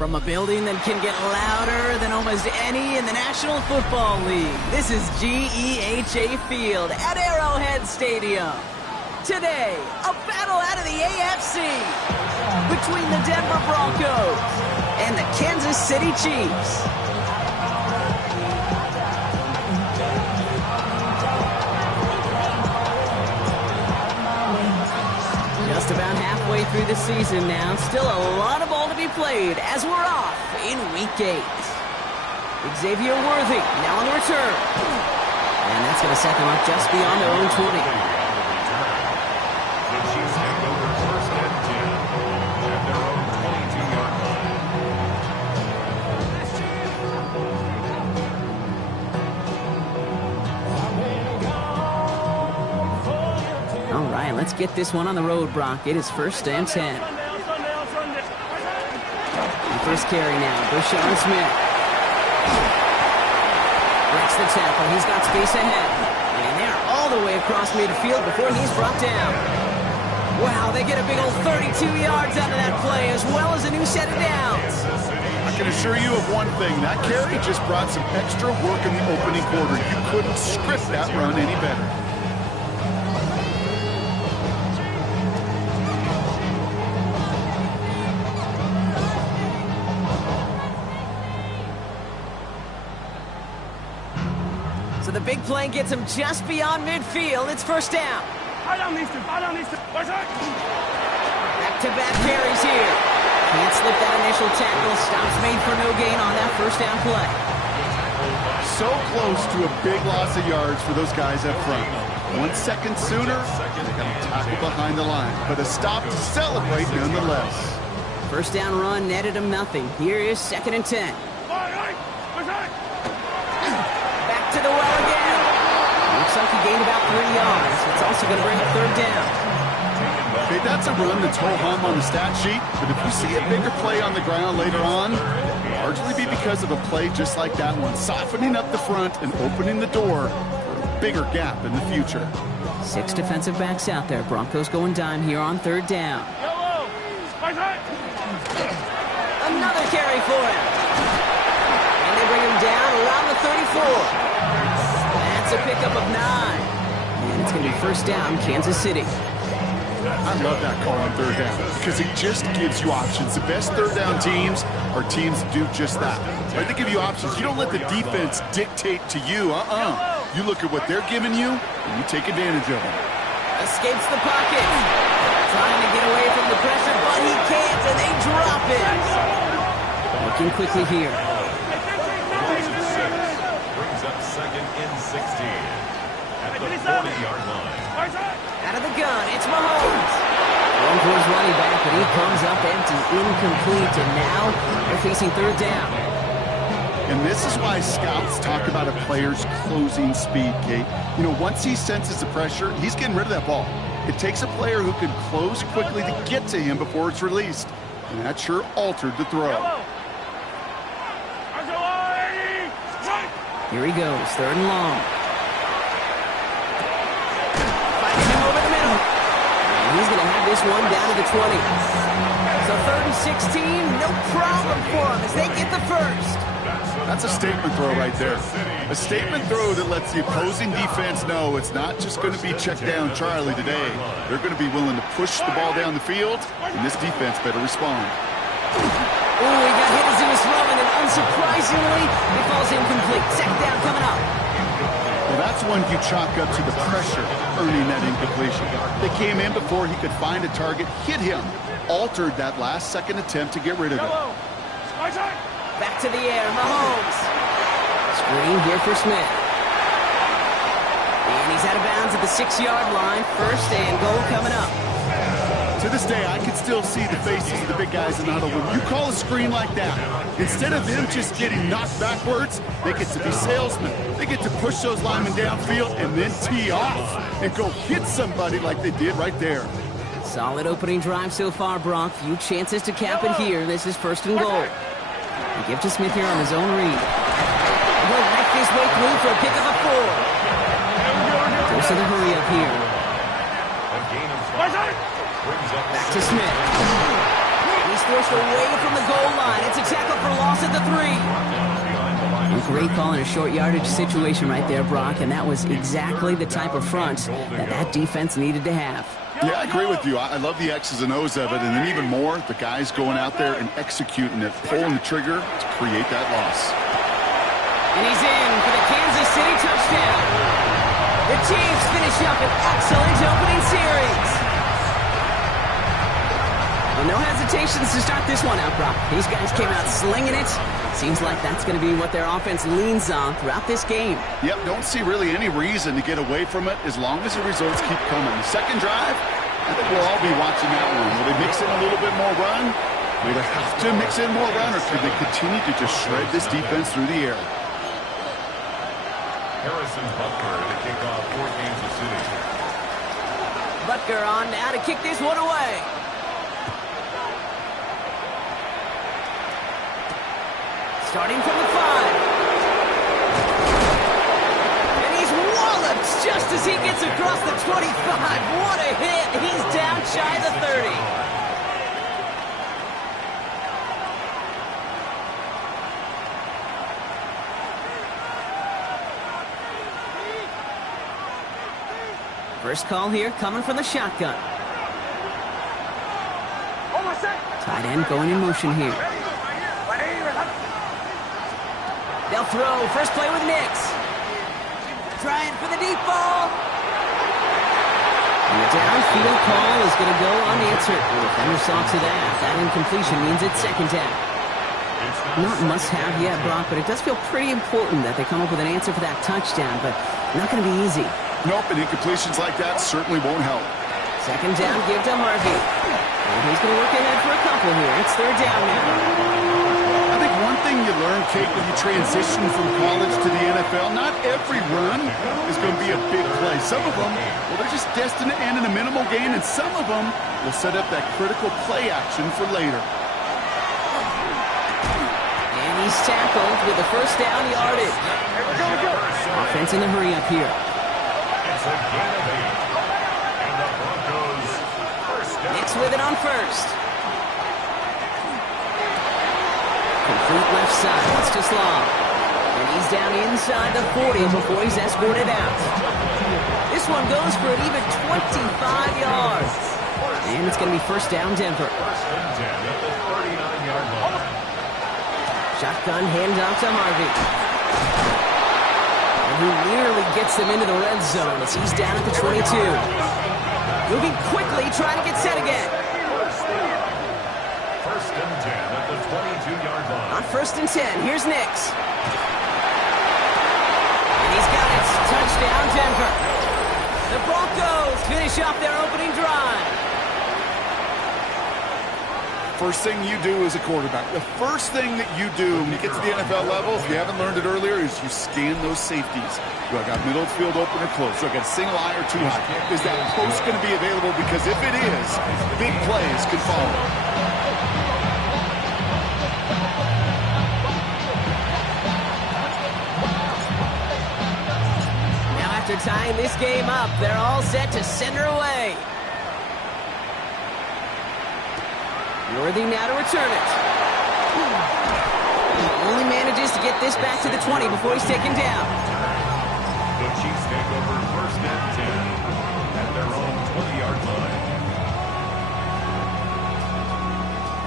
From a building that can get louder than almost any in the National Football League, this is GEHA Field at Arrowhead Stadium. Today, a battle out of the AFC between the Denver Broncos and the Kansas City Chiefs. Just about halfway through the season now. Still a lot of ball to be played as we're off in Week 8. Xavier Worthy now on the return. And that's going to set them up just beyond their own 20. The Chiefs take over first and 10 at their own 22-yard line. All right, let's get this one on the road, Brock. It is first and 10. First carry now, Brashon Smith. Breaks the tackle, he's got space ahead. And they're all the way across midfield before he's brought down. Wow, they get a big old 32 yards out of that play, as well as a new set of downs. I can assure you of one thing, that carry just brought some extra work in the opening quarter. You couldn't script that run any better. So the big play gets him just beyond midfield. It's first down. Back-to-back carries here. Can't slip that initial tackle. Stops made for no gain on that first down play. So close to a big loss of yards for those guys up front. 1 second sooner, they got to tackle behind the line. But a stop to celebrate nonetheless. First down run netted him nothing. Here is second and 10. Back to the well again. Looks like he gained about 3 yards. It's also going to bring up third down. Okay, that's a run that's ho-hum on the stat sheet, but if you see a bigger play on the ground later on, it'll largely be because of a play just like that one, softening up the front and opening the door for a bigger gap in the future. 6 defensive backs out there. Broncos going dime here on third down. Another carry for him. And they bring him down around the 34. That's a pickup of 9. And it's going to be first down, Kansas City. I love that call on third down because it just gives you options. The best third down teams are teams that do just that. Right? They give you options. You don't let the defense dictate to you. You look at what they're giving you, and you take advantage of it. Escapes the pocket. Trying to get away from the pressure, but he can't, and they drop it. Looking quickly here. Brings up second and 16 at the 40-yard line. Out of the gun, it's Mahomes. Going for his running back, but he comes up empty, incomplete, and now they're facing third down. And this is why scouts talk about a player's closing speed, Kate. You know, once he senses the pressure, he's getting rid of that ball. It takes a player who can close quickly to get to him before it's released. And that sure altered the throw. Here he goes, third and long. Finding him over the middle. And he's going to have this one down to the 20. So third and 16, no problem for him as they get the first. That's a statement throw right there. A statement throw that lets the opposing defense know it's not just going to be check down Charlie today. They're going to be willing to push the ball down the field, and this defense better respond. Oh, he got hit as he was throwing, and unsurprisingly, it falls incomplete. Second down coming up. Well, that's one you chalk up to the pressure earning that incompletion. They came in before he could find a target, hit him, altered that last second attempt to get rid of it. Back to the air, Mahomes. Screen here for Smith. And he's out of bounds at the 6-yard line. First and goal coming up. To this day, I can still see the faces of the big guys in the huddle. When you call a screen like that, instead of them just getting knocked backwards, they get to be salesmen. They get to push those linemen downfield and then tee off and go hit somebody like they did right there. Solid opening drive so far, Brock. Few chances to cap it here. This is first and goal. They give to Smith here on his own read. He'll make his way through for a pickup of 4. Goes to the hurry up here. A gain of 5. Back to Smith. He's forced away from the goal line. It's a tackle for loss at the 3. A great call in a short yardage situation right there, Brock, and that was exactly the type of front that defense needed to have. Yeah, I agree with you. I love the X's and O's of it, and then even more, the guys going out there and executing it, pulling the trigger to create that loss. And he's in for the Kansas City touchdown. The Chiefs finish up an excellent opening series. Well, no hesitations to start this one out, Brock. These guys came out slinging it. Seems like that's going to be what their offense leans on throughout this game. Yep, don't see really any reason to get away from it as long as the results keep coming. The second drive, I think we'll all be watching that one. Will they mix in a little bit more run? Will they have to mix in more run, or could they continue to just shred this defense through the air? Harrison Butker to kick off for Kansas City. Butker on now to kick this one away. Starting from the 5. And he's walloped just as he gets across the 25. What a hit. He's down shy of the 30. First call here coming from the shotgun. Tight end going in motion here. They'll throw. First play with Nix. Trying for the deep ball. And the downfield call is going to go unanswered. The defender saw to that. That incompletion means it's second down. Not must-have yet, Brock, but it does feel pretty important that they come up with an answer for that touchdown, but not going to be easy. Nope, and incompletions like that certainly won't help. Second down, give to Harvey. And he's going to work ahead for a couple here. It's third down now. I think one thing you learn, Kate, when you transition from college to the NFL, not every run is going to be a big play. Some of them, well, they're just destined to end in a minimal gain, and some of them will set up that critical play action for later. And he's tackled with the first down yardage. Offense in the hurry up here. It's a gain of 8. And the Broncos first down. Nix with it on first. Complete left side. It's just long. And he's down inside the 40 before he's escorted out. This one goes for an even 25 yards. And it's going to be first down Denver. First and 10 at the 39-yard line. Shotgun handoff to Harvey. And he nearly gets them into the red zone as he's down at the 22. Moving quickly, trying to get set again. First and 10 at the 22-yard line. On first and 10, here's Nix. And he's got it. Touchdown, Denver. The Broncos finish off their opening drive. First thing you do as a quarterback, the first thing that you do when you get to the NFL level, if you haven't learned it earlier, is you scan those safeties. Do I got middle of the field open or close? Do I got a single eye or too high? Is that post going to be available? Because if it is, big plays can follow. After tying this game up, they're all set to send her away. Worthy now to return it. He only manages to get this back to the 20 before he's taken down. The Chiefs take over first and 10 at their own 20-yard line.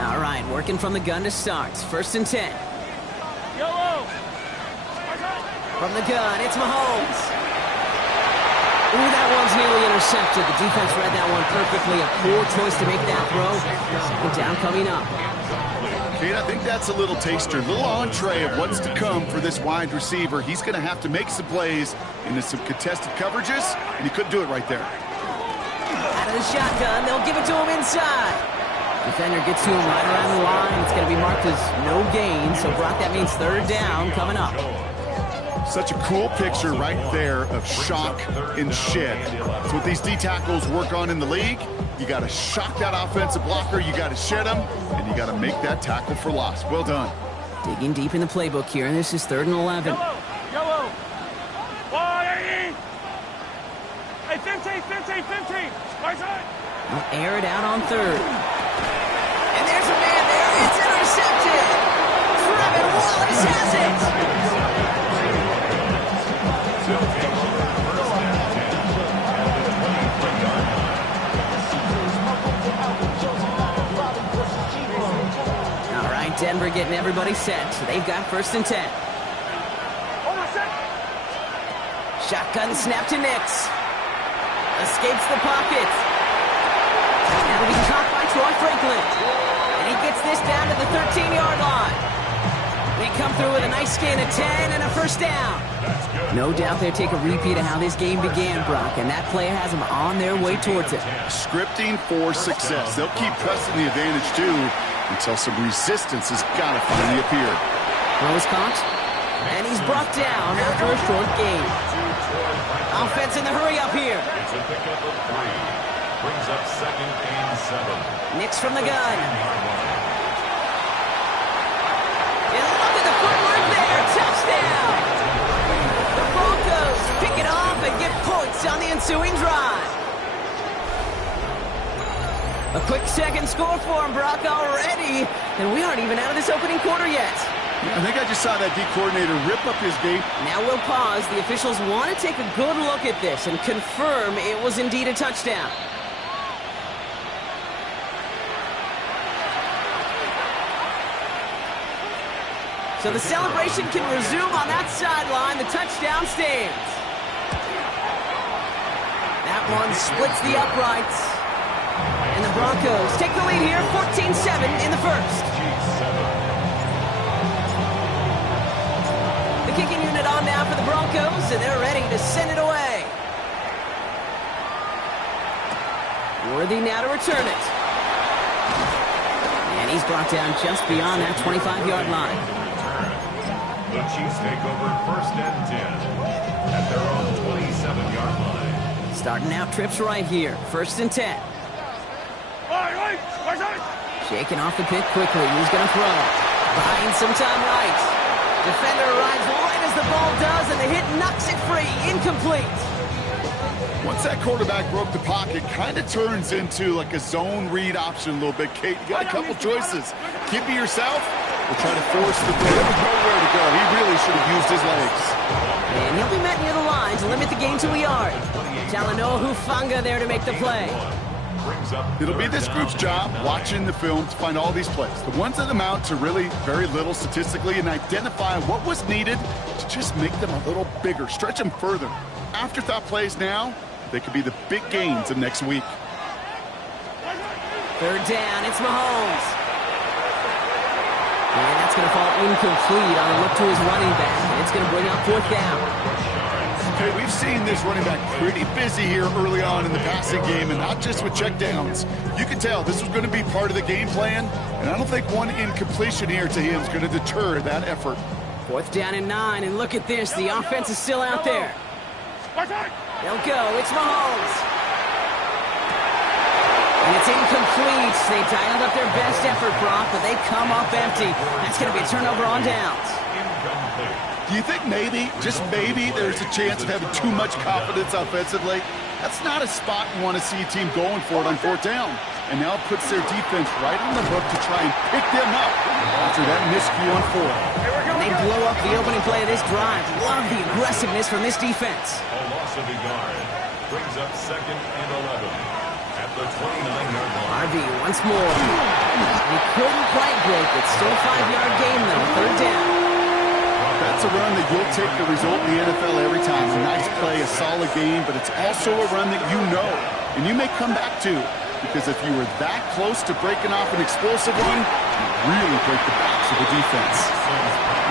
All right, working from the gun to start. First and 10. From the gun, it's Mahomes. Ooh, that one's nearly intercepted. The defense read that one perfectly. A poor choice to make that throw. Second down coming up. Kate, I think that's a little taster, a little entree of what's to come for this wide receiver. He's going to have to make some plays into some contested coverages, and he couldn't do it right there. Out of the shotgun, they'll give it to him inside. Defender gets to him right around the line. It's going to be marked as no gain. So, Brock, that means third down coming up. Such a cool picture right there of shock and shed. That's what these D tackles work on in the league. You got to shock that offensive blocker, you got to shed him, and you got to make that tackle for loss. Well done. Digging deep in the playbook here, and this is 3rd and 11. Yellow. Hey, 15. Right side. They'll air it out on 3rd. And there's a man intercepted. Trevin Wallace has it. All right, Denver getting everybody set. They've got 1st and 10. Shotgun snap to Nix. Escapes the pocket. That'll be caught by Troy Franklin. And he gets this down to the 13-yard line. They come through with a nice gain of 10 and a 1st down. No doubt they'll take a repeat of how this game began, Brock, and that play has them on their way towards it. Scripting for success. They'll keep pressing the advantage, too, until some resistance has got to finally appear. Throws caught, and he's brought down after a short gain. Offense in the hurry up here. It's a pickup of 3. Brings up 2nd and 7. Nix from the gun. And look at the footwork there. Touchdown. The Broncos pick it off and get points on the ensuing drive. A quick second score for him, Brock, already. And we aren't even out of this opening quarter yet. I think I just saw that D-coordinator rip up his game. Now we'll pause. The officials want to take a good look at this and confirm it was indeed a touchdown. So the celebration can resume on that sideline. The touchdown stands. That one splits the uprights. And the Broncos take the lead here, 14-7 in the 1st. The kicking unit on now for the Broncos, and they're ready to send it away. Worthy now to return it. And he's brought down just beyond that 25-yard line. The Chiefs take over 1st and 10 at their own 27-yard line. Starting out trips right here, 1st and 10. Shaking off the pick quickly. He's going to throw. Buying some time right. Defender arrives right as the ball does, and the hit knocks it free. Incomplete. Once that quarterback broke the pocket, kind of turns into like a zone read option a little bit. Kate, you got a couple choices. Keep it yourself or try to force the throw. There was nowhere to go. He really should have used his legs. And he'll be met near the line to limit the gain to a yard. Talanoa Hufanga there to make the play. It'll be this group's job watching the film to find all these plays. The ones that amount to really very little statistically and identify what was needed to just make them a little bigger, stretch them further. Afterthought plays now, they could be the big gains of next week. 3rd down, it's Mahomes. And that's going to fall incomplete on a look to his running back. And it's going to bring up 4th down. Okay, we've seen this running back pretty busy here early on in the passing game, and not just with checkdowns. You can tell this was going to be part of the game plan, and I don't think one incompletion here to him is going to deter that effort. 4th down and 9, and look at this. The offense is still out there. They'll go. It's Mahomes. And it's incomplete. They dialed up their best effort, Brock, but they come up empty. That's going to be a turnover on downs. Do you think maybe, just maybe, there's a chance of having too much confidence offensively? That's not a spot you want to see a team going for it on 4th down. And now it puts their defense right on the hook to try and pick them up after that miscue on 4. They blow up the opening play of this drive. Love the aggressiveness from this defense. A loss of a yard brings up 2nd and 11 at the 29-yard line. RB once more. He couldn't quite break it. Still 5-yard gain, though. 3rd down. That's a run that you'll take the result in the NFL every time. A nice play, a solid game, but it's also a run that you know, and you may come back to, because if you were that close to breaking off an explosive one, you really break the backs of the defense.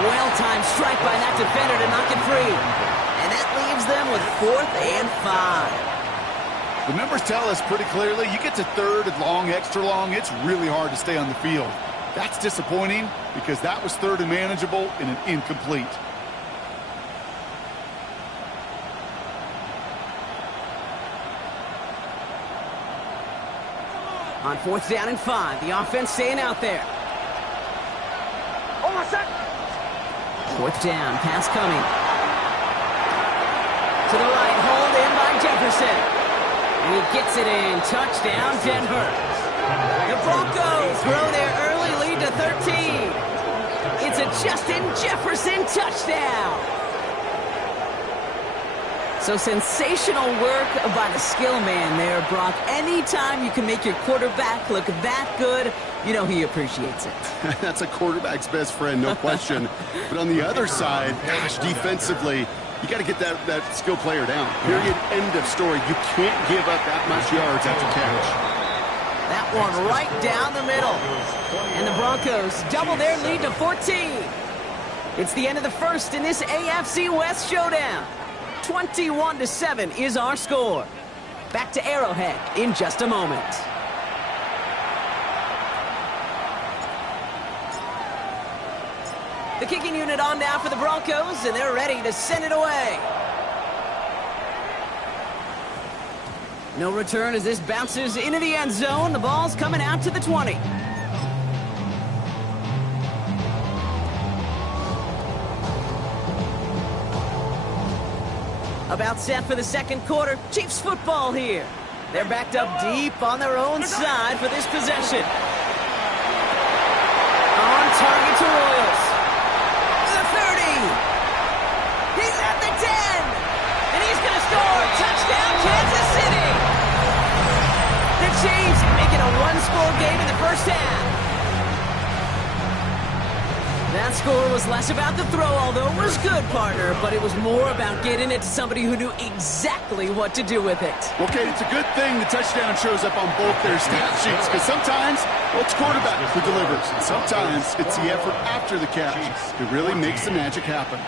Well-timed strike by that defender to knock it free. And that leaves them with 4th and 5. The numbers tell us pretty clearly, you get to 3rd and long, extra long, it's really hard to stay on the field. That's disappointing because that was 3rd and manageable and an incomplete. On 4th down and 5, the offense staying out there. 4th down, pass coming. To the right, hold in by Jefferson. And he gets it in. Touchdown, Denver. The Broncos grow their early lead to 13. It's a Justin Jefferson touchdown. So sensational work by the skill man there, Brock. Anytime you can make your quarterback look that good, you know he appreciates it. That's a quarterback's best friend, no question. But on the other side, gosh, defensively, you got to get that skill player down. Period, end of story. You can't give up that much yards after catch. That one right down the middle. And the Broncos double their lead to 14. It's the end of the first in this AFC West showdown. 21-7 is our score. Back to Arrowhead in just a moment. The kicking unit on now for the Broncos, and they're ready to send it away. No return as this bounces into the end zone. The ball's coming out to the 20. About set for the second quarter. Chiefs football here. They're backed up deep on their own side for this possession. On target to Royals. The 30. He's at the 10. And he's going to score. Touchdown, Kansas City. The Chiefs make it a one-score game in the first half. That score was less about the throw, although it was good, partner, but it was more about getting it to somebody who knew exactly what to do with it. Okay, it's a good thing the touchdown shows up on both their stat sheets, because sometimes, well, it's quarterback who delivers, and sometimes it's the effort after the catch that really makes the magic happen.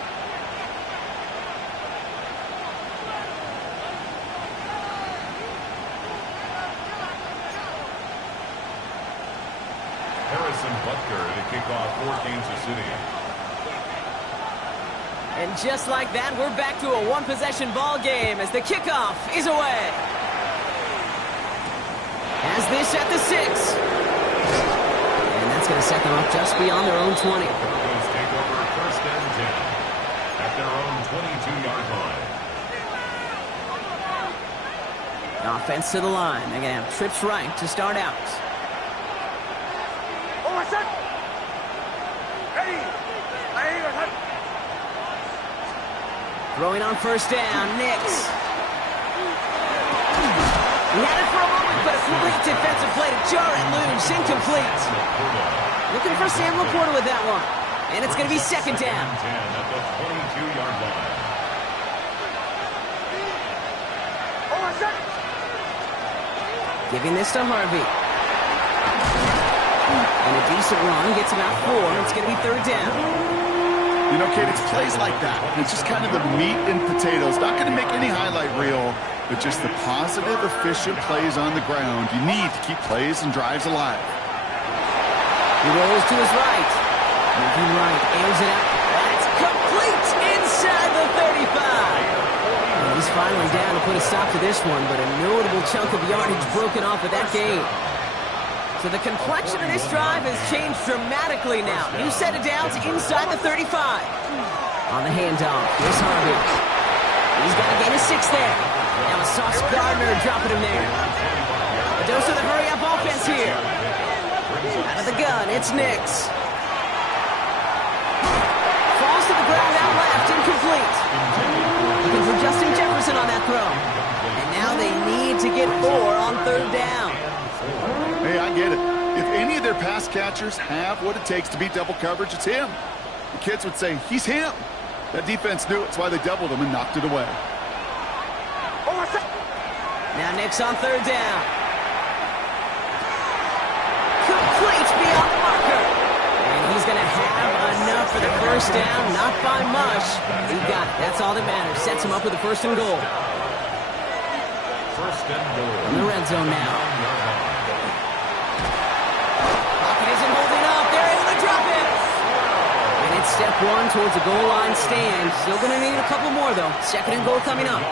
And just like that, we're back to a one-possession ball game as the kickoff is away. Has this at the 6. And that's going to set them up just beyond their own 20. Broncos take over first and 10 at their own 22-yard line. Offense to the line. They're going to have trips right to start out. Throwing on first down, Nix. He had it for a moment, but a complete defensive play to jar it loose. Incomplete. Looking for Sam Laporta with that one. And it's going to be second down. At the 22-yard line. Giving this to Harvey. And a decent run gets about 4. It's going to be third down. You know, Kate, it's plays like that. It's just kind of the meat and potatoes. Not going to make any highlight reel, but just the positive, efficient plays on the ground. You need to keep plays and drives alive. He rolls to his right. Moving right, aims it out. That's complete inside the 35. And he's finally down to put a stop to this one, but a notable chunk of yardage broken off of that game. So the complexion of this drive has changed dramatically now. New set of downs inside the 35. On the handoff, here's Harvey. He's got to gain a 6 there. Now a Sauce Gardner dropping him there. A dose of the hurry-up offense here. Out of the gun, it's Nix. Falls to the ground out left, incomplete. Looking for Justin Jefferson on that throw. And now they need to get 4 on third down. Hey, I get it. If any of their pass catchers have what it takes to beat double coverage, it's him. The kids would say, he's him. That defense knew it. That's why they doubled him and knocked it away. Now Nix on third down. Complete beyond the marker. And he's going to have enough for the first down. Not by much. He got it. That's all that matters. Sets him up with the first and goal. First and goal. In the red zone now. Pocket isn't holding up. They're able to drop it. And it's step 1 towards the goal line stand. Still going to need a couple more, though. Second and goal coming up.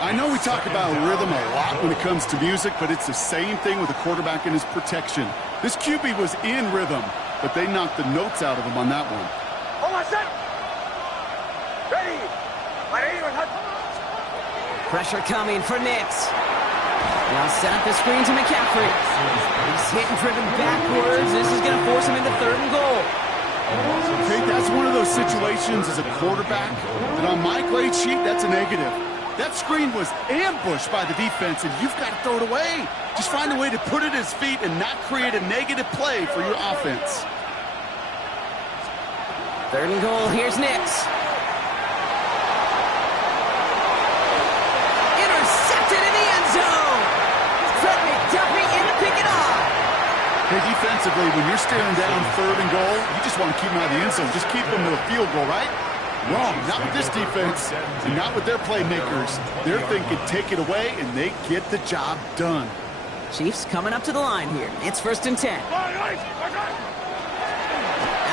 I know we talk about rhythm a lot when it comes to music, but it's the same thing with the quarterback and his protection. This QB was in rhythm, but they knocked the notes out of him on that one. Pressure coming for Nix. Now set up the screen to McCaffrey. He's hit and driven backwards. This is going to force him into 3rd and goal. Okay, that's one of those situations as a quarterback that on my grade sheet, that's a negative. That screen was ambushed by the defense, and you've got to throw it away. Just find a way to put it at his feet and not create a negative play for your offense. 3rd and goal. Here's Nix. Intercepted in the end zone. Fred McDuffie in to pick it off. Hey, defensively, when you're staring down 3rd and goal, you just want to keep them out of the end zone. Just keep them to a field goal, right? Wrong. Not with this defense and not with their playmakers. They're thinking take it away, and they get the job done. Chiefs coming up to the line here. It's 1st and 10. Out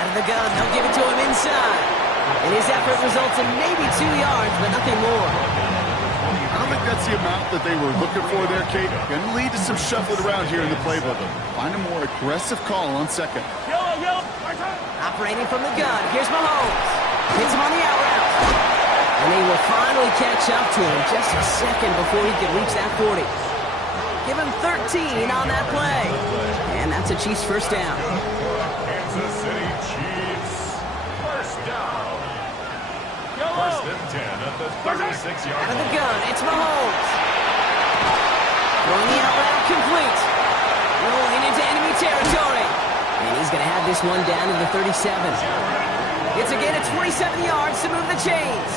of the gun, they'll give it to him inside. And his effort results in maybe 2 yards, but nothing more. I don't think that's the amount that they were looking for there, Kate. Going to lead to some shuffling around here in the playbook. Find a more aggressive call on 2nd. Operating from the gun, here's Mahomes. Hits him on the out route. And they will finally catch up to him just a second before he can reach that 40. Give him 13 on that play. And that's a Chiefs 1st down. Kansas City Chiefs, 1st down. 1st and 10 at the 36-yard line. Out of the gun, it's Mahomes. Throwing the out route complete. Rolling into enemy territory. And he's going to have this one down to the 37. It's again at 27 yards to move the chains.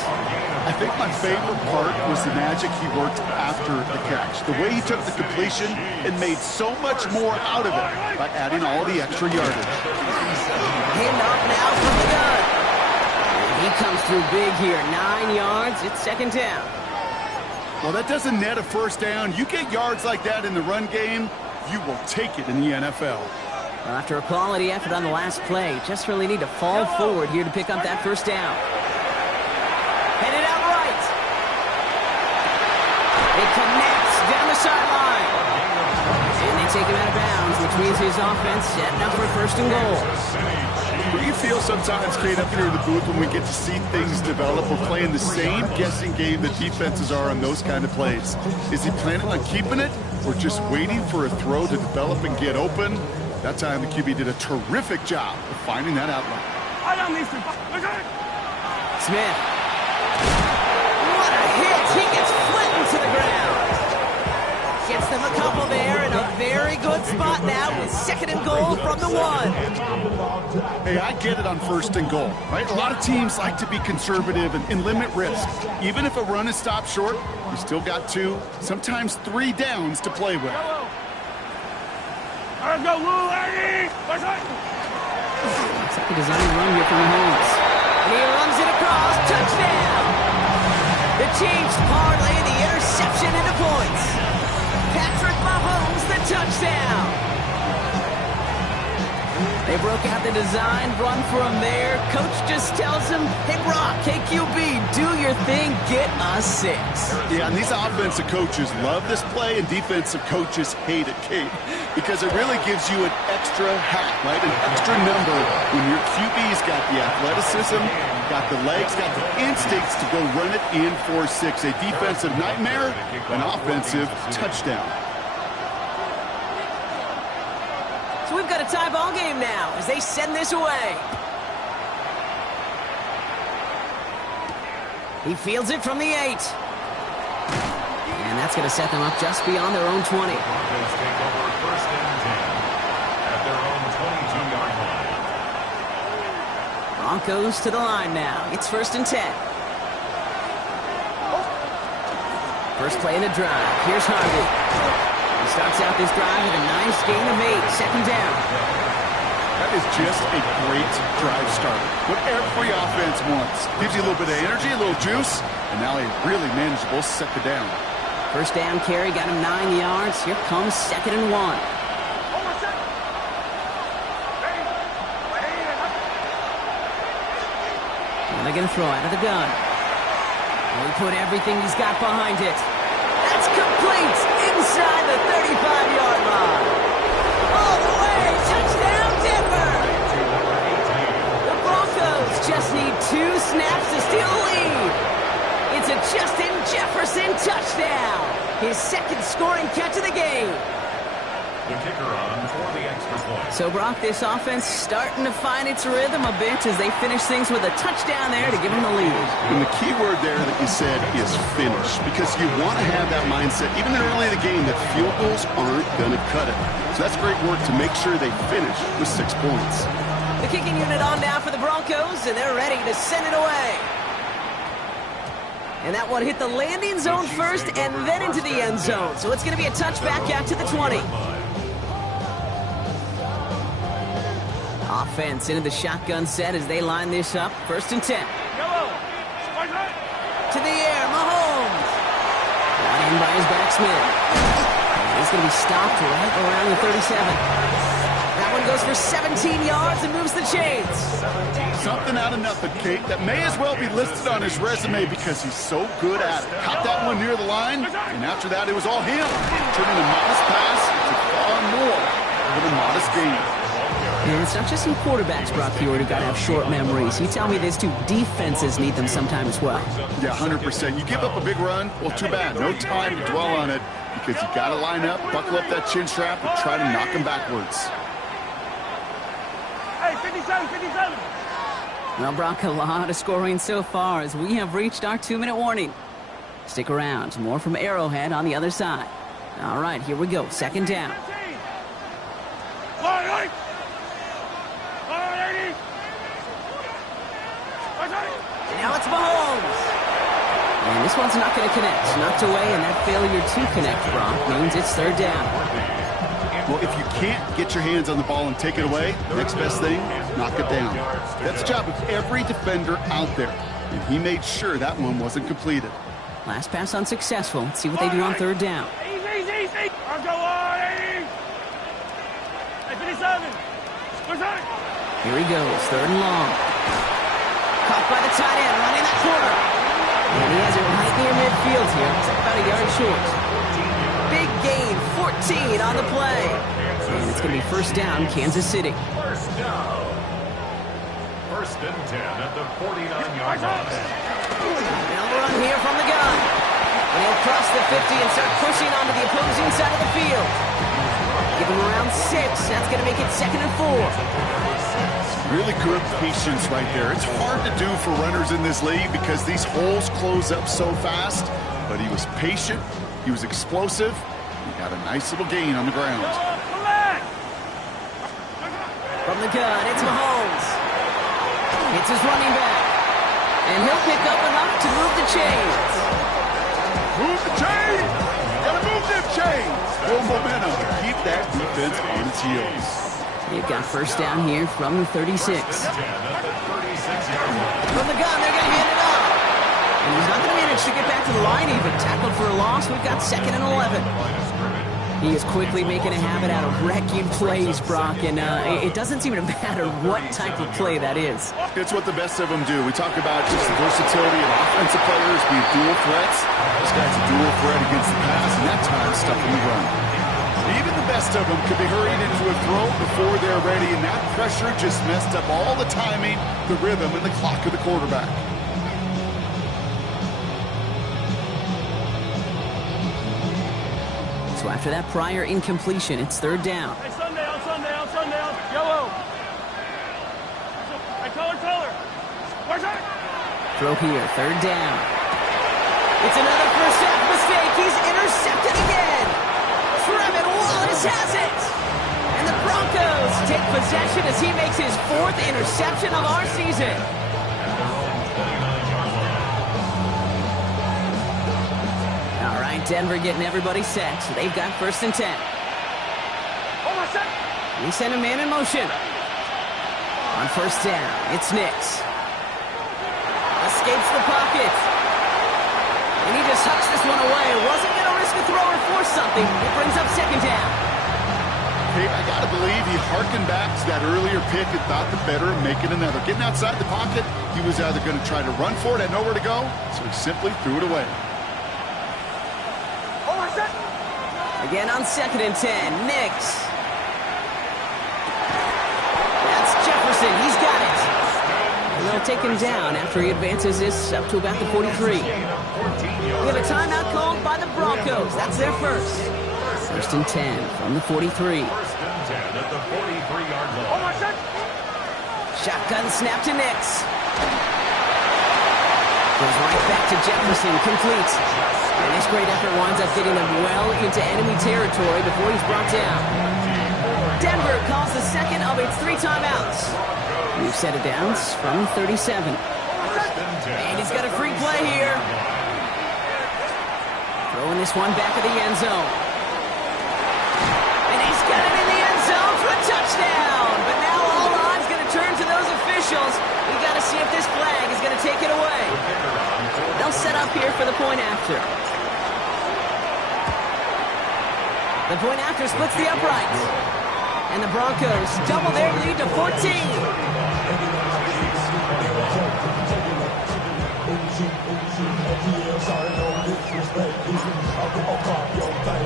I think my favorite part was the magic he worked after the catch. The way he took the completion and made so much more out of it by adding all the extra yardage. Him up now from the gun. And he comes through big here. 9 yards. It's 2nd down. Well, that doesn't net a 1st down. You get yards like that in the run game, you will take it in the NFL. Well, after a quality effort on the last play, just really need to fall forward here to pick up that 1st down. Headed out right. It connects down the sideline. And they take him out of bounds, which means his offense setting up for 1st and goal. What do you feel sometimes, Kate, up here in the booth when we get to see things develop? We're playing the same guessing game that defenses are on those kind of plays. Is he planning on keeping it or just waiting for a throw to develop and get open? That time the QB did a terrific job of finding that outlet. Smith. What a hit! He gets flattened to the ground. Gets them a couple there in a very good spot now with 2nd and goal from the 1. Hey, I get it on 1st and goal, right? A lot of teams like to be conservative and limit risk. Even if a run is stopped short, you still got 2, sometimes 3 downs to play with. Let's go, Lou, Eddie! Looks like a design run here from Mahomes. And he runs it across. Touchdown! The Chiefs parlay the interception into points. Patrick Mahomes, the touchdown. They broke out the design run for him there. Coach just tells him, hey, Brock, KQB, do your thing, get a 6. Yeah, and these offensive coaches love this play, and defensive coaches hate it, Kate, because it really gives you an extra hat, right, an extra number when your QB's got the athleticism, got the legs, got the instincts to go run it in for 6. A defensive nightmare, an offensive touchdown. So we've got a tie ball game now as they send this away. He fields it from the 8. And that's going to set them up just beyond their own 20. Broncos take over 1st and 10 at their own 22-yard line. Broncos to the line now. It's 1st and 10. First play in the drive. Here's Harvey. He starts out this drive with a nice gain of 8. 2nd down. That is just a great drive starter. What every offense wants. Gives you a little bit of energy, a little juice, and now a really manageable 2nd down. First down carry got him 9 yards. Here comes 2nd and 1. And they're going to throw out of the gun. And he put everything he's got behind it. That's complete inside the 35-yard line. All the way, touchdown Denver! The Broncos just need 2 snaps to steal the lead. It's a Justin Jefferson touchdown. His second scoring catch of the game. The kicker on for the extra point. So, Brock, this offense starting to find its rhythm a bit as they finish things with a touchdown there to give them the lead. And the key word there that you said is finish, because you want to have that mindset, even early in the game, that field goals aren't going to cut it. So that's great work to make sure they finish with 6 points. The kicking unit on now for the Broncos, and they're ready to send it away. And that one hit the landing zone first and then into the end zone. So it's going to be a touchback out to the 20. Offense into the shotgun set as they line this up. 1st and 10. To the air, Mahomes. Brought in by his backsman. He's going to be stopped right around the 37. That one goes for 17 yards and moves the chains. Something out of nothing, Kate, that may as well be listed on his resume because he's so good at it. Caught that one near the line, and after that it was all him. Turning a modest pass to far more with a modest gain. And it's not just some quarterbacks, Brock Huard, who got to have short memories. You tell me this too, defenses need them sometimes as well. Yeah, 100%. You give up a big run, well, too bad. No time to dwell on it because you got to line up, buckle up that chin strap, and try to knock him backwards. Hey, 57, 57. Well, Brock, a lot of scoring so far as we have reached our 2-minute warning. Stick around. More from Arrowhead on the other side. All right, here we go. 2nd down. Now it's Mahomes. And this one's not going to connect. Knocked away, and that failure to connect, Brock, means it's 3rd down. Well, if you can't get your hands on the ball and take it away, next best thing, knock it down. That's the job of every defender out there. And he made sure that one wasn't completed. Last pass unsuccessful. Let's see what they do on 3rd down. Easy. I'll go on, 80. Hey, 57. Here he goes, 3rd and long. Caught by the tight end, running that corner. And he has it right near midfield here. It's about a yard short. Big gain, 14 on the play. And it's going to be 1st down, Kansas City. 1st down. 1st and 10 at the 49-yard line. They'll run here from the gun. And he'll cross the 50 and start pushing onto the opposing side of the field. Give him around 6. That's going to make it 2nd and 4. Really good patience right there. It's hard to do for runners in this league because these holes close up so fast. But he was patient. He was explosive. He got a nice little gain on the ground. From the gun, it's Mahomes. It's his running back. And he'll pick up enough to move the chains. Move the chains! Gotta move them chains! Full momentum. Keep that defense on its heels. You've got 1st down here from the 36. From the gun, they're going to hand it off. And he's not going to manage to get back to the line even. Tackled for a loss. We've got 2nd and 11. He is quickly making a habit out of wrecking plays, Brock, and it doesn't seem to matter what type of play that is. It's what the best of them do. We talk about just the versatility of offensive players being dual threats. This guy's a dual threat against the pass, and that time stuff in the run. Even the best of them could be hurried into a throw before they're ready, and that pressure just messed up all the timing, the rhythm, and the clock of the quarterback. So after that prior incompletion, it's 3rd down. Hey, Sunday, yellow. Hey, color. Where's that? Throw here, 3rd down. It's another first half mistake. He's intercepted again. Trevin Wallace has it. And the Broncos take possession as he makes his 4th interception of our season. All right, Denver getting everybody set. They've got 1st and 10. We send a man in motion. On 1st down, it's Nix. Escapes the pocket. And he just hucks this one away. Wasn't going to risk a throw or force something. It brings up 2nd down. Hey, I got to believe he harkened back to that earlier pick and thought the better of making another. Getting outside the pocket, he was either going to try to run for it, had nowhere to go, so he simply threw it away. Again on 2nd and 10, Nix. That's Jefferson, he's got it. they'll take him down after he advances this up to about the 43. We have a timeout called by the Broncos. That's their first. First and 10 from the 43. First and 10 at the 43-yard line. Oh, my God. Shotgun snap to Nix. Goes right back to Jefferson, complete. And this great effort winds up getting him well into enemy territory before he's brought down. Denver calls the second of its 3 timeouts. New set of downs from 37. And he's got a free play here. Throwing this one back of the end zone. And he's got it in the end zone for a touchdown. But now all odds going to turn to those officials. We got to see if this flag is going to take it away. They'll set up here for the point after. The point after splits the uprights. And the Broncos double their lead to 14.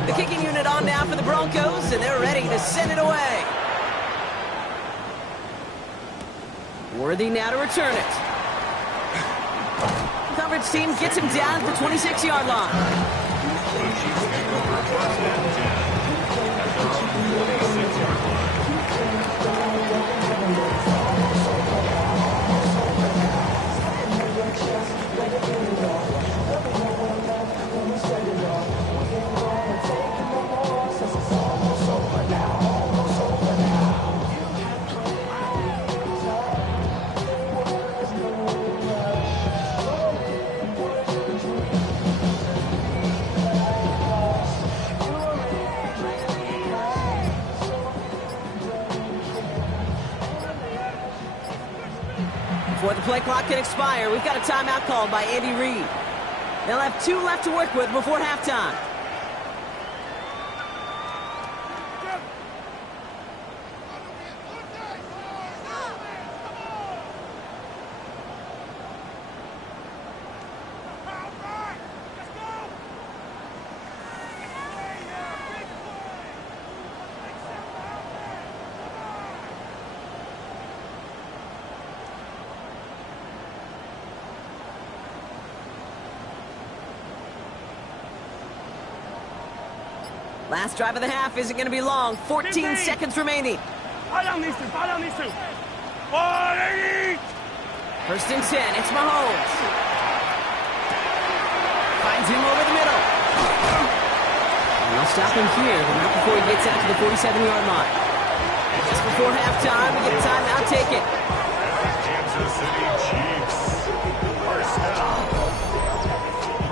The kicking unit on now for the Broncos, and they're ready to send it away. Worthy now to return it. Coverage team gets him down at the 26-yard line. Before the play clock can expire, we've got a timeout called by Andy Reid. They'll have 2 left to work with before halftime. Last drive of the half isn't going to be long. 14 seconds remaining. Fall down these two. First and 10. It's Mahomes. Finds him over the middle. And they'll stop him here, but not before he gets out to the 47-yard line. Just before halftime, we get a timeout taken. Kansas City Chiefs. First down.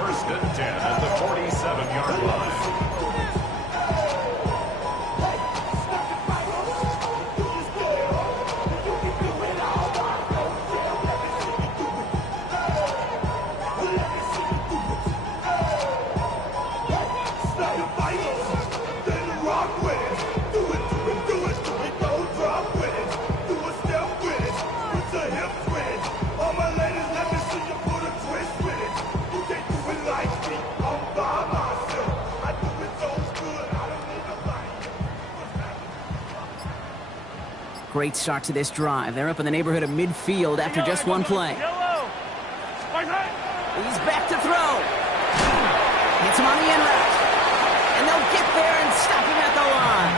First and 10 at the 47-yard line. Great start to this drive. They're up in the neighborhood of midfield after just one play. He's back to throw. Hits him on the end route. And they'll get there and stop him at the line.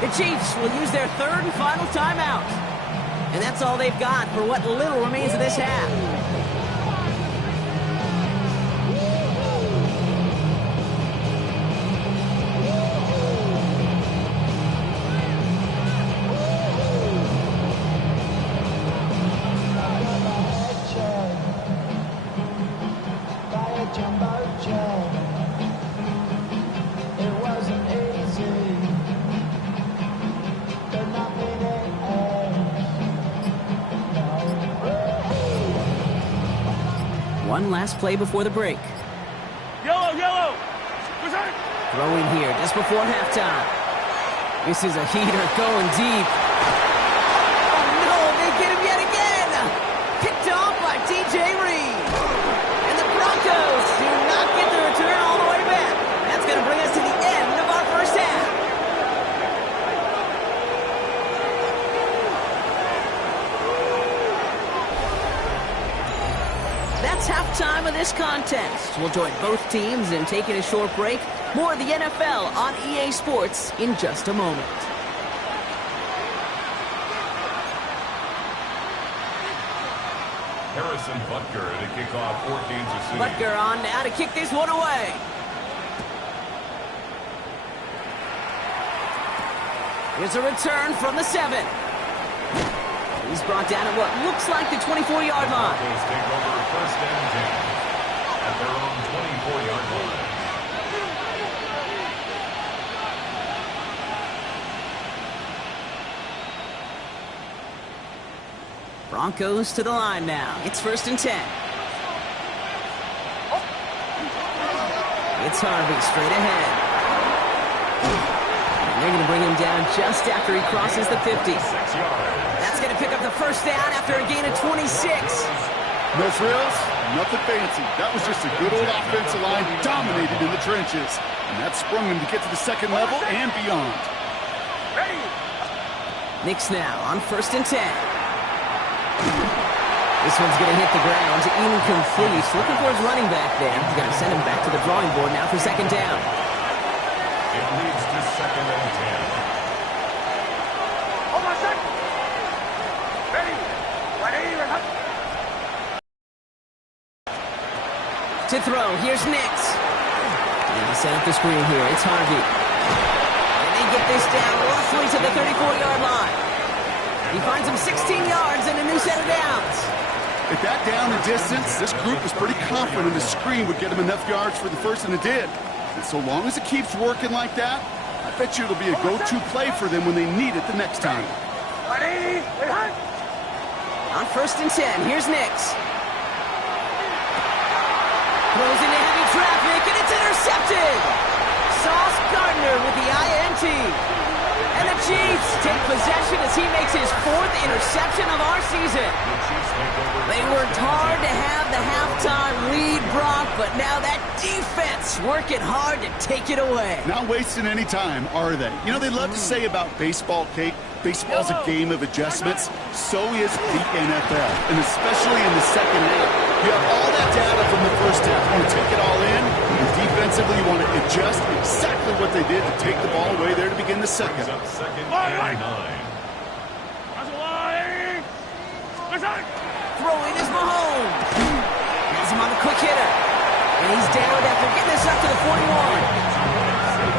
The Chiefs will use their 3rd and final timeout. And that's all they've got for what little remains of this half. One last play before the break. Yellow. Throwing here just before halftime. This is a heater going deep. Oh no, they get him yet again. Picked off by DJ Reed. And the Broncos do not get the return all the way back. That's going to bring us to the end of our first half. that's halftime of this contest. We'll join both teams in taking a short break. More of the NFL on EA Sports in just a moment. Harrison Butker to kick off for Kansas City. Butker on now to kick this one away. Here's a return from the 7. He's brought down at what looks like the 24-yard line. Broncos take over first and 10 at their own 24-yard line. Broncos to the line now. It's first and 10. It's Harvey straight ahead. And they're going to bring him down just after he crosses the 50. 6 yards. That's going to pick up the first down after a gain of 26. No frills, nothing fancy. That was just a good old offensive line dominated in the trenches. And that sprung him to get to the second level and beyond. Knicks now on first and 10. This one's going to hit the ground. Incomplete. Looking for his running back there. He's going to send him back to the drawing board now for second down. It leads to second and 10. To throw, here's Nix. And they set up the screen here. It's Harvey. And they get this down roughly to the 34-yard line. He finds him 16 yards and a new set of downs. At that down and distance, this group was pretty confident the screen would get him enough yards for the first, and it did. And so long as it keeps working like that, I bet you it'll be a go-to play for them when they need it the next time. On first and 10, here's Nix. Throws into heavy traffic, and it's intercepted. Sauce Gardner with the INT. And the Chiefs take possession as he makes his 4th interception of our season. They worked hard to have the halftime lead, Brock, but now that defense working hard to take it away. Not wasting any time, are they? You know, they love to say about baseball, Kate, baseball's a game of adjustments. So is the NFL, and especially in the second half. You have all that data from the first half. You want to take it all in, and defensively you want to adjust exactly what they did to take the ball away there to begin the second. Second and 9. Throwing is Mahomes. Has him on the quick hitter. And he's down after getting this up to the 41.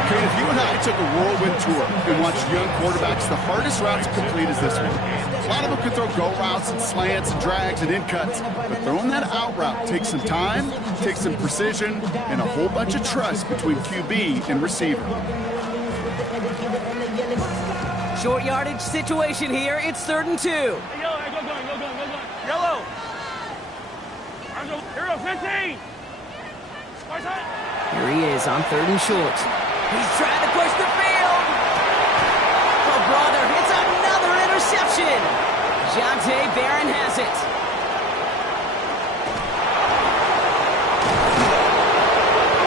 Kate, if you and I took a whirlwind tour and watched young quarterbacks, the hardest route to complete is this one. A lot of them can throw go routes and slants and drags and in cuts, but throwing that out route takes some time, takes some precision, and a whole bunch of trust between QB and receiver. Short yardage situation here. It's 3rd and 2. Yellow. Hero 15. Here he is on 3rd and short. He's trying to push the field. Oh, brother, it's another interception. Jonte Barron has it.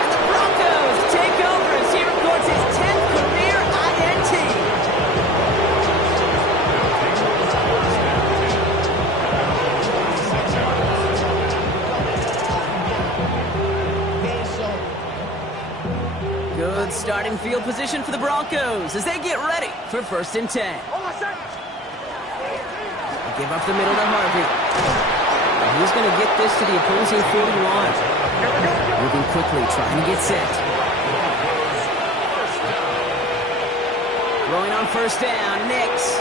And the Broncos take over as he records his 10th career INT. Good starting field position for the Broncos as they get ready for first and 10. Give up the middle to Harvey. And he's going to get this to the opposing 41. Moving quickly, trying to get set. Throwing on first down, Nix.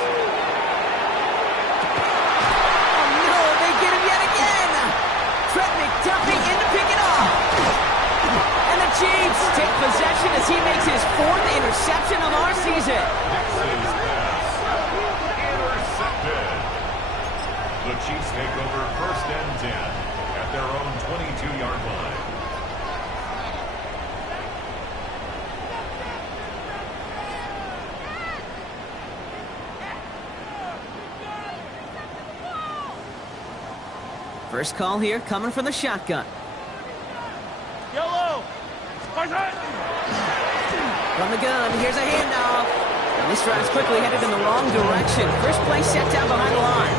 Oh no, they get him yet again. Trent McDuffie in to pick it off. And the Chiefs take possession as he makes his 4th interception of our season. The Chiefs take over first and 10 at their own 22-yard line. First call here coming from the shotgun. Yellow. From the gun, here's a handoff. And this drive's quickly headed in the wrong direction. First play set down behind the line.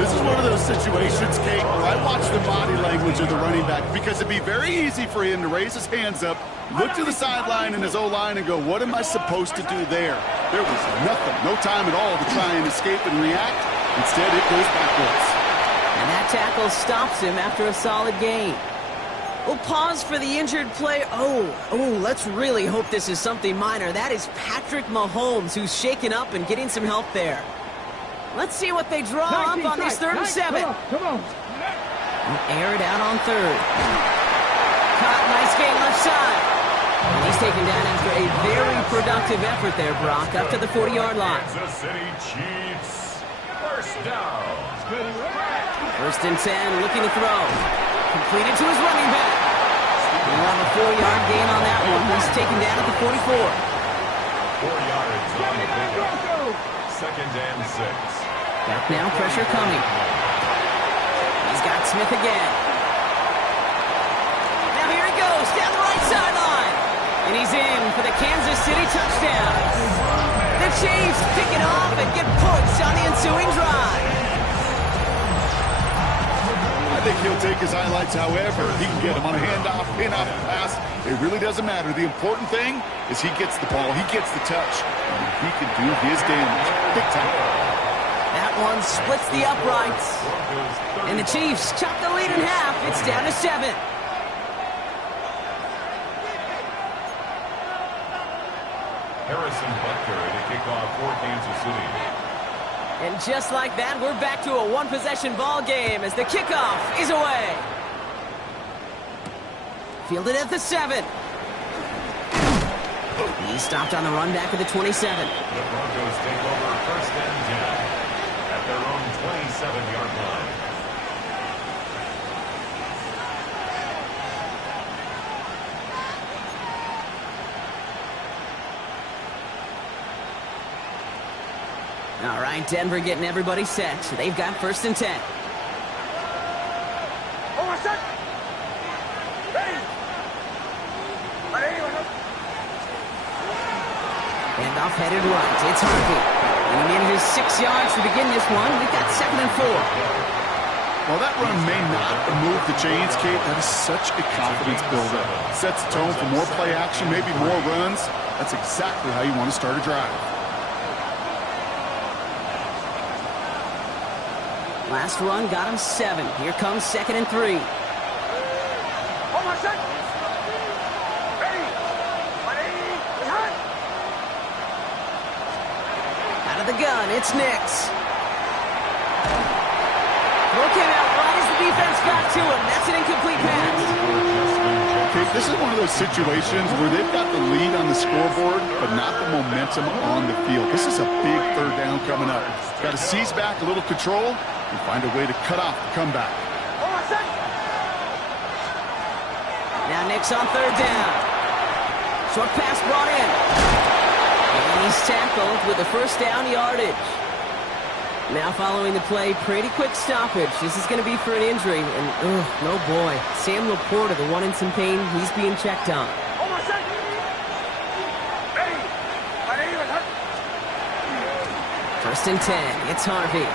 This This is one of those situations, Kate, where I watch the body language of the running back because it'd be very easy for him to raise his hands up, look to the sideline in his O-line and go, what am I supposed to do there? There was nothing, no time at all to try and escape and react. Instead, it goes backwards. And that tackle stops him after a solid gain. We'll pause for the injured player. Let's really hope this is something minor. That is Patrick Mahomes, who's shaken up and getting some help there. Let's see what they draw up on this 3rd and 7. Come on. Air it out on 3rd. Caught, nice gain left side. And he's taken down after a very productive effort there, Brock, up to the 40-yard line. Kansas City Chiefs, first down. 1st and 10, looking to throw. Completed to his running back. He'll have a 4-yard gain on that one. He's taken down at the 44. 4 yards on the pickup. 2nd and 6. Back now, pressure coming. He's got Smith again. Now here he goes, down the right sideline. And he's in for the Kansas City touchdown. The Chiefs pick it off and get points on the ensuing drive. I think he'll take his highlights however he can get them on a handoff, pin-off, pass. It really doesn't matter. The important thing is he gets the ball, he gets the touch, and he can do his damage. Big time. That one splits the uprights. And the Chiefs chop the lead in half. It's down to 7. Harrison Butker to kick off for Kansas City. And just like that, we're back to a one-possession ball game as the kickoff is away. Fielded at the 7. He stopped on the run back at the 27. The Broncos take over 1st and 10 at their own 27-yard line. All right, Denver getting everybody set. They've got 1st and 10. Handoff headed right. It's Harvey. And he manages 6 yards to begin this one. We've got 2nd and 4. While that run may not move the chains, Kate, that is such a confidence builder. Sets the tone for more play action, maybe more runs. That's exactly how you want to start a drive. Last run got him 7. Here comes 2nd and 3. Out of the gun, it's Nix. Throw came out right as the defense got to him. That's an incomplete pass. Okay, this is one of those situations where they've got the lead on the scoreboard, but not the momentum on the field. This is a big 3rd down coming up. Got to seize back a little control and find a way to cut off the comeback. Now Nix on 3rd down. Short pass brought in. And he's tackled with the 1st down yardage. Now following the play, pretty quick stoppage. This is going to be for an injury. And, no boy. Sam Laporta, the one in some pain, he's being checked on. 1st and 10. It's Harvey.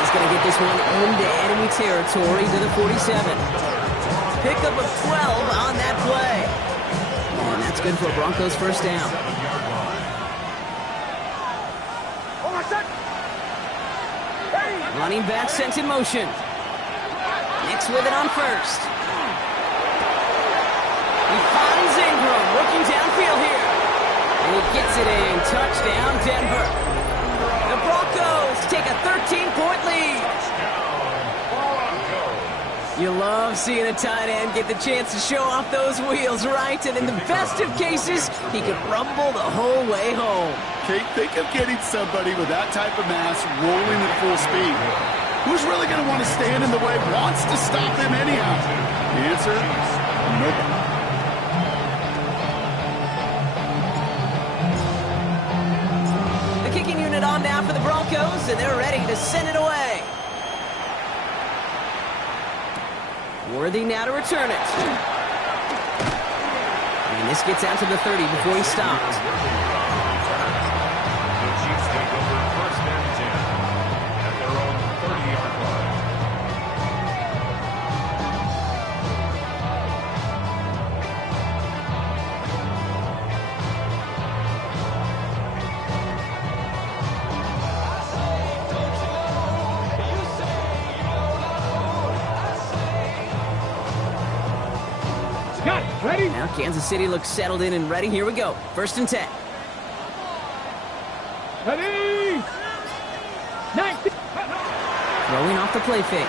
He's going to get this one into enemy territory to the 47. Pickup of 12 on that play. And that's good for a Broncos 1st down. Running back sent in motion. Nix with it on 1st. He finds Ingram working downfield here. And he gets it in. Touchdown, Denver. The Broncos take a 13-point lead. You love seeing a tight end get the chance to show off those wheels, right? And in the best of cases, he could rumble the whole way home. Kate, think of getting somebody with that type of mass rolling at full speed. Who's really going to want to stand in the way, wants to stop him anyhow? The answer, nobody. The kicking unit on now for the Broncos, and they're ready to send it away. Worthy now to return it. And this gets out to the 30 before he stops. The Chiefs take over 1st and 10 at their Got it. Ready? Now Kansas City looks settled in and ready. Here we go. 1st and 10. Ready? 19. Throwing off the play fake.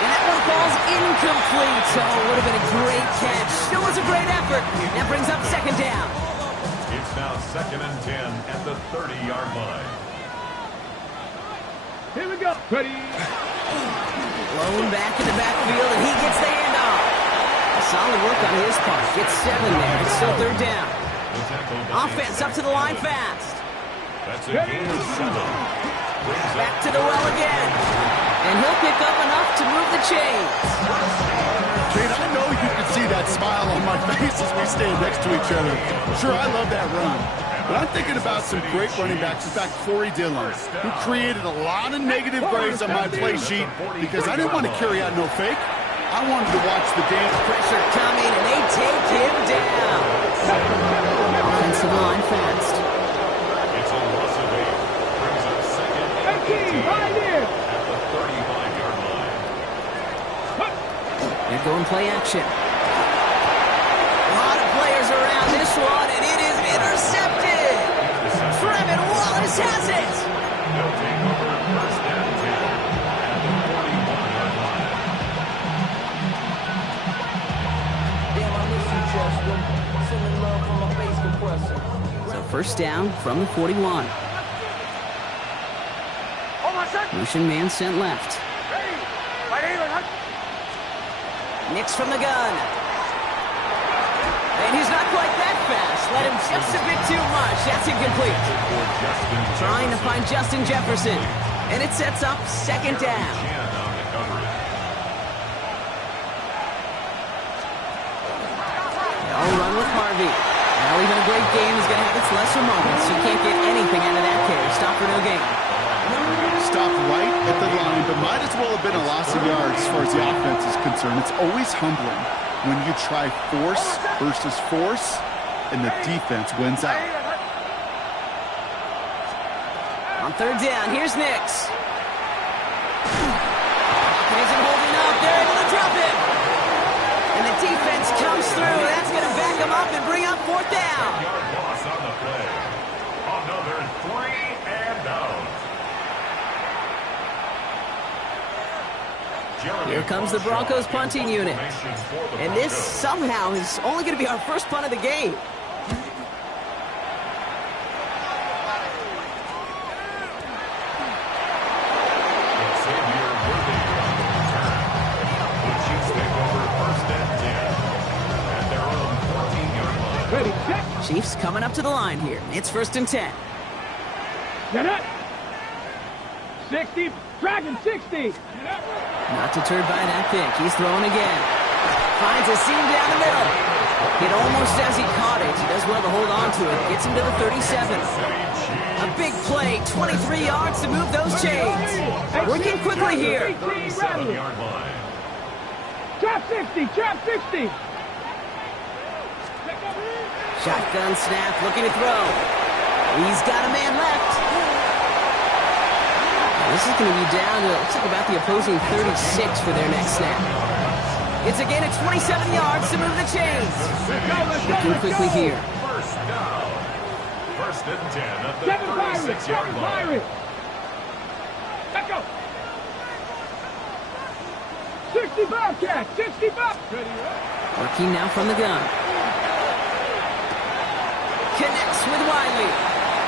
And that one falls incomplete. Oh, would have been a great catch. Still was a great effort. That brings up 2nd down. It's now 2nd and 10 at the 30-yard line. Here we go. Ready? Blown back in the backfield, and he gets the handoff. Solid work on his part. Gets 7 there. It's still 3rd down. Offense up to the line fast. That's a gain of 7. Back to the well again. And he'll pick up enough to move the chains. Kate, I know you can see that smile on my face as we stand next to each other. Sure, I love that run. But I'm thinking about some great running backs. In fact, Corey Dillon, who created a lot of negative grades on my play sheet because I didn't want to carry out no fake. I wanted to watch the game. Pressure coming, and they take him down. Offensive line fast. It's a loss of 8. Brings up 2nd and 18 right here. at the 35-yard line. They're going play action. A lot of players around this one, and it is intercepted. Trevin Wallace has it. They'll take over 1st and 10 at the 41-yard line. Damn, I miss you, Justin. Sending love from my bass compressor. So 1st down from the 41. Hold on a second. Motion man sent left. Ready? Right here. Nix from the gun. And he's not quite that fast. Let him just a bit too much. That's incomplete. Trying to find Justin Jefferson. And it sets up 2nd down. They'll run with Harvey. Now even a great game is going to have its lesser moments. You can't get anything out of that carry. Stop for no gain. Stopped right at the line, but might as well have been a loss of yards as far as the offense is concerned. It's always humbling when you try force versus force, and the defense wins out. On 3rd down, here's Nix. He isn't holding up. They're able to drop him. And the defense comes through. That's going to back him up and bring up 4th down. Yard loss on the play. Another 3 and out. Here comes the Broncos punting unit. And this somehow is only going to be our first punt of the game. Xavier Worthy on the return. The Chiefs take over 1st and 10 at their own 14-yard line. Ready? Check. Chiefs coming up to the line here. It's 1st and 10. Get it. 60. Dragon 60. Not deterred by that pick. He's throwing again. Finds a seam down the middle. Hit almost as he caught it. He does well to hold on to it. Gets him to the 37. A big play. 23 yards to move those chains. Working quickly here. 7-yard line. Trap 60. Trap 60. Shotgun snap. Looking to throw. He's got a man left. This is going to be down to, looks like about the opposing 36 for their next snap. It's a gain of 27 yards to move the chains. Looking quickly here. 1st down. 1st and 10 at the 36-yard line. Let's go. 60 Bobcat. 60 Bob. Working now from the gun. Connects with Wiley.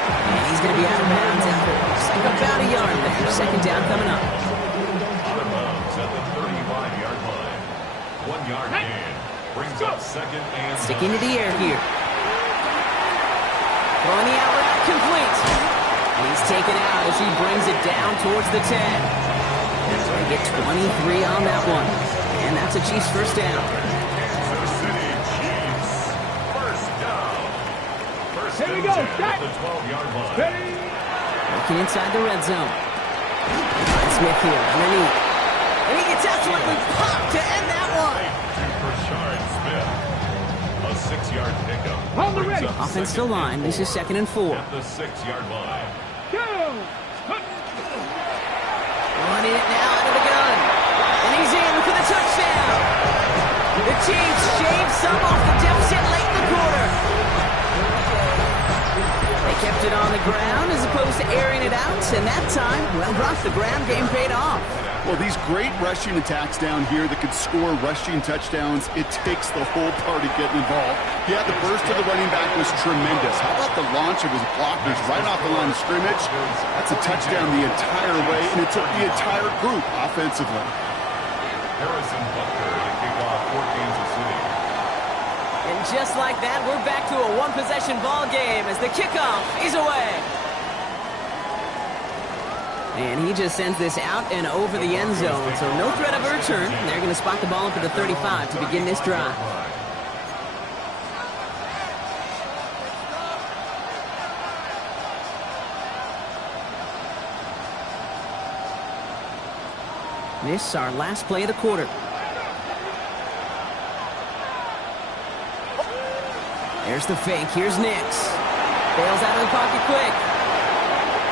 And he's going to be out of bounds after about a yard there. 2nd down coming up. Out of bounds at the 35-yard line. 1-yard gain. Brings up 2nd and 9. Sticking to the air here. Throwing the out route complete. And he's taken out as he brings it down towards the 10. So they get 23 on that one. And that's a Chiefs 1st down. Kansas City Chiefs. 1st down. 1st Here we and go. 10 at the 12-yard line. Ready. Looking inside the red zone. Smith here underneath. And he gets absolutely popped to end that one. Rashard Smith. A 6-yard pickup. On the Brings ready. up Offensive 2nd line. This is 2nd and 4. at the 6-yard line. Go. Running it now out of the gun. And he's in for the touchdown. The Left it on the ground as opposed to airing it out, and that time, well, Brock, the ground game paid off. Well, these great rushing attacks down here that could score rushing touchdowns, it takes the whole party getting involved. Yeah, the burst of the running back was tremendous. How about the launch of his blockers right off the line of scrimmage? That's a touchdown the entire way, and it took the entire group offensively. Harrison Butker to kick off for Kansas City. And just like that, we're back to a one-possession ball game as the kickoff is away. And he just sends this out and over the end zone, so no threat of a return. They're going to spot the ball up at the 35 to begin this drive. This is our last play of the quarter. There's the fake. Here's Nix. Bails out of the pocket quick.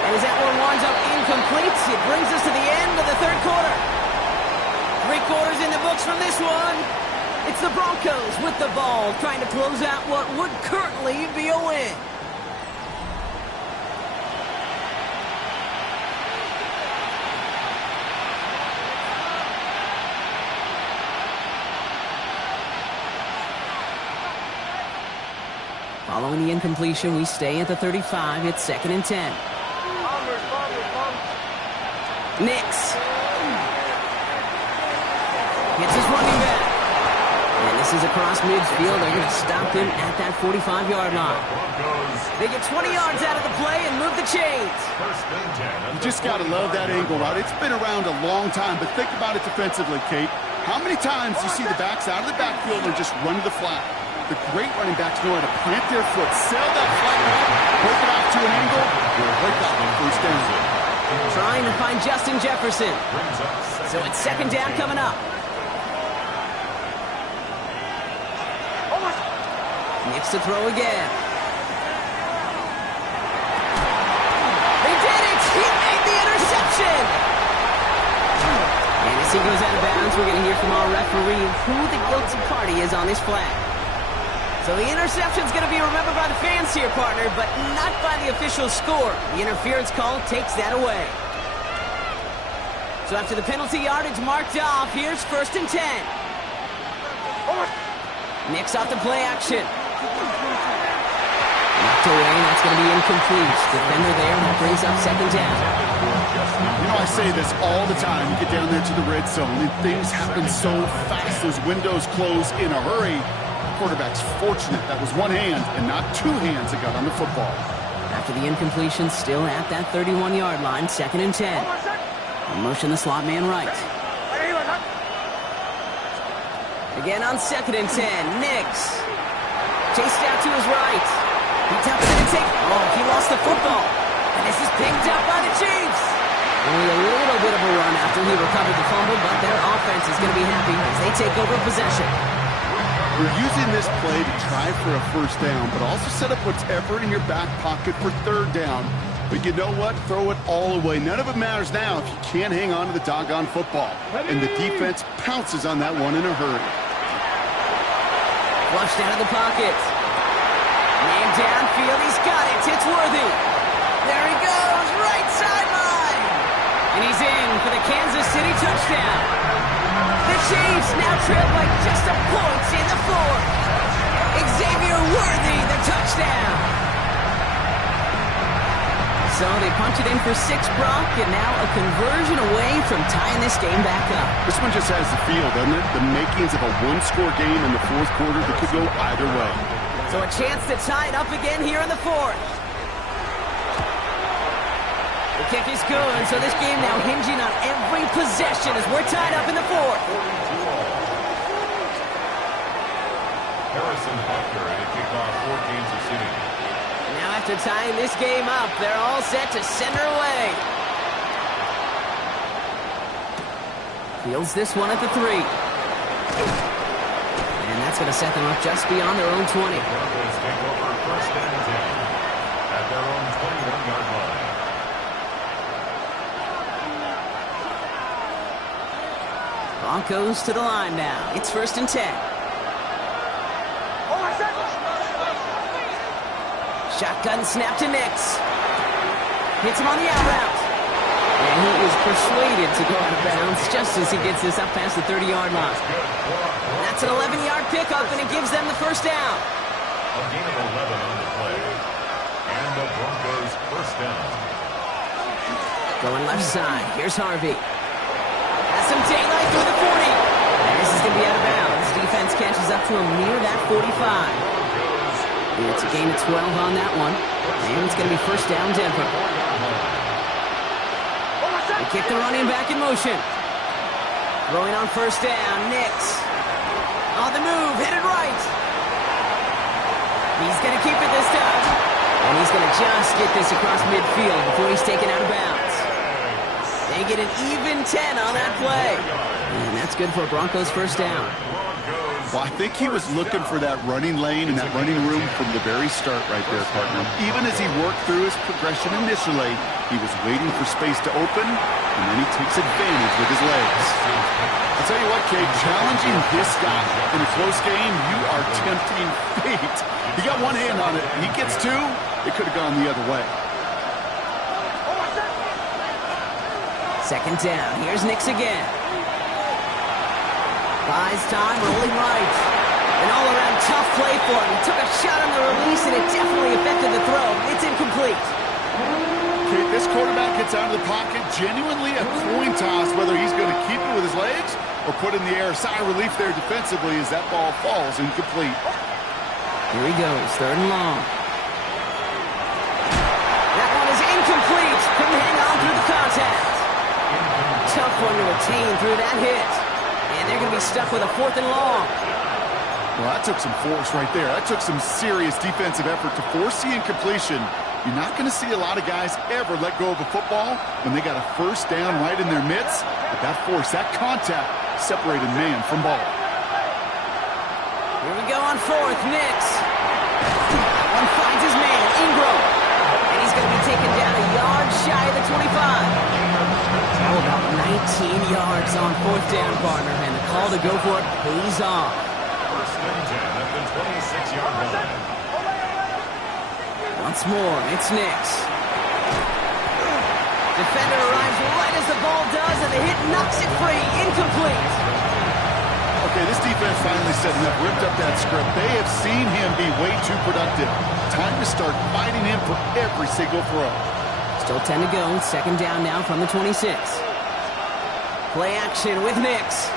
And as that one winds up incomplete, it brings us to the end of the third quarter. 3 quarters in the books from this one. It's the Broncos with the ball, trying to close out what would currently be a win. Following the incompletion, we stay at the 35. It's 2nd and 10. Nix. Gets his running back. And this is across midfield. They're going to stop him at that 45-yard line. They get 20 yards out of the play and move the chains. You just got to love that angle route. It's been around a long time, but think about it defensively, Kate. How many times do you see the backs out of the backfield and just run to the flat? The great running backs know how to plant their foot, sail that flat back, break it off to an angle, break out the first down. Trying to find Justin Jefferson. So it's 2nd down coming up. Nix to throw again. They did it! He made the interception! And as he goes out of bounds, we're going to hear from our referee who the guilty party is on this flag. So the interception's going to be remembered by the fans here, partner, but not by the official score. The interference call takes that away. So after the penalty yardage marked off, here's 1st and 10. Nix off the play action. Knocked away, and that's going to be incomplete. Defender there, and that brings up 2nd down. You know, I say this all the time. You get down there to the red zone, and things happen so fast. Those windows close in a hurry. Quarterback's fortunate that was one hand and not 2 hands that got on the football. After the incompletion, still at that 31-yard line, 2nd and 10. Motion the slot man right. Again on 2nd and 10, Nix. Chased out to his right. He taps it and takes. Oh, he lost the football. And this is picked up by the Chiefs. Only a little bit of a run after he recovered the fumble, but their offense is going to be happy as they take over possession. We're using this play to try for a first down, but also set up whatever in your back pocket for 3rd down. But you know what? Throw it all away. None of it matters now if you can't hang on to the doggone football. And the defense pounces on that one in a hurry. Flushed out of the pocket. Man downfield, he's got it. It's Worthy. There he goes, right sideline. And he's in for the Kansas City touchdown. The Chiefs now trail by just a point in the 4th. Xavier Worthy, the touchdown. So they punch it in for 6, Brock, and now a conversion away from tying this game back up. This one just has the feel, doesn't it? The makings of a one-score game in the 4th quarter that could go either way. So a chance to tie it up again here in the 4th. The kick is good, so this game now hinging on every possession as we're tied up in the 4th. Harrison Butker to kick off for Kansas City. Now after tying this game up, they're all set to send her away. Fields this one at the 3. And that's going to set them up just beyond their own 20. Broncos take over 1st and 10 at their own 21-yard line. Broncos to the line now. It's 1st and 10. Shotgun snap to Nix. Hits him on the out route. And he is persuaded to go out of bounds just as he gets this up past the 30-yard line. That's an 11-yard pickup, and it gives them the first down. A gain of 11 on the play. And the Broncos first down. Going left side. Here's Harvey. Has some daylight through the 40. And this is going to be out of bounds. Defense catches up to him near that 45. It's a gain of 12 on that one. And it's going to be first down Denver. They kick the running back in motion. Throwing on first down, Nix. On the move, headed right. He's going to keep it this time. And he's going to just get this across midfield before he's taken out of bounds. They get an even 10 on that play. And that's good for a Broncos first down. Well, I think he was looking for that running lane and that running room from the very start right there, partner. Even as he worked through his progression initially, he was waiting for space to open, and then he takes advantage with his legs. I'll tell you what, Kate, challenging this guy in a close game, you are tempting fate. He got one hand on it. He gets two. It could have gone the other way. Second down. Here's Nix again. Buys time, rolling right. An all-around tough play for him. He took a shot on the release, and it definitely affected the throw. It's incomplete. Kate, this quarterback gets out of the pocket, genuinely a coin toss whether he's going to keep it with his legs or put in the air. Sigh of relief there defensively as that ball falls incomplete. Here he goes, third and long. That one is incomplete. Couldn't hang on through the contact. Tough one to retain through that hit. And they're going to be stuck with a fourth and long. Well, that took some force right there. That took some serious defensive effort to force the incompletion. You're not going to see a lot of guys ever let go of a football when they got a first down right in their midst. But that force, that contact, separated man from ball. Here we go on fourth. Nix. One finds his man, Ingram. And he's going to be taken down a yard shy of the 25. How about 19 yards on fourth down, partner, and the call to go for it pays off. First and 10 at the 26-yard line. Once more, it's Nix. Defender arrives right as the ball does, and the hit knocks it free. Incomplete. Okay, this defense finally setting up, ripped up that script. They have seen him be way too productive. Time to start fighting him for every single throw. Still 10 to go. Second down now from the 26. Play action with Nix.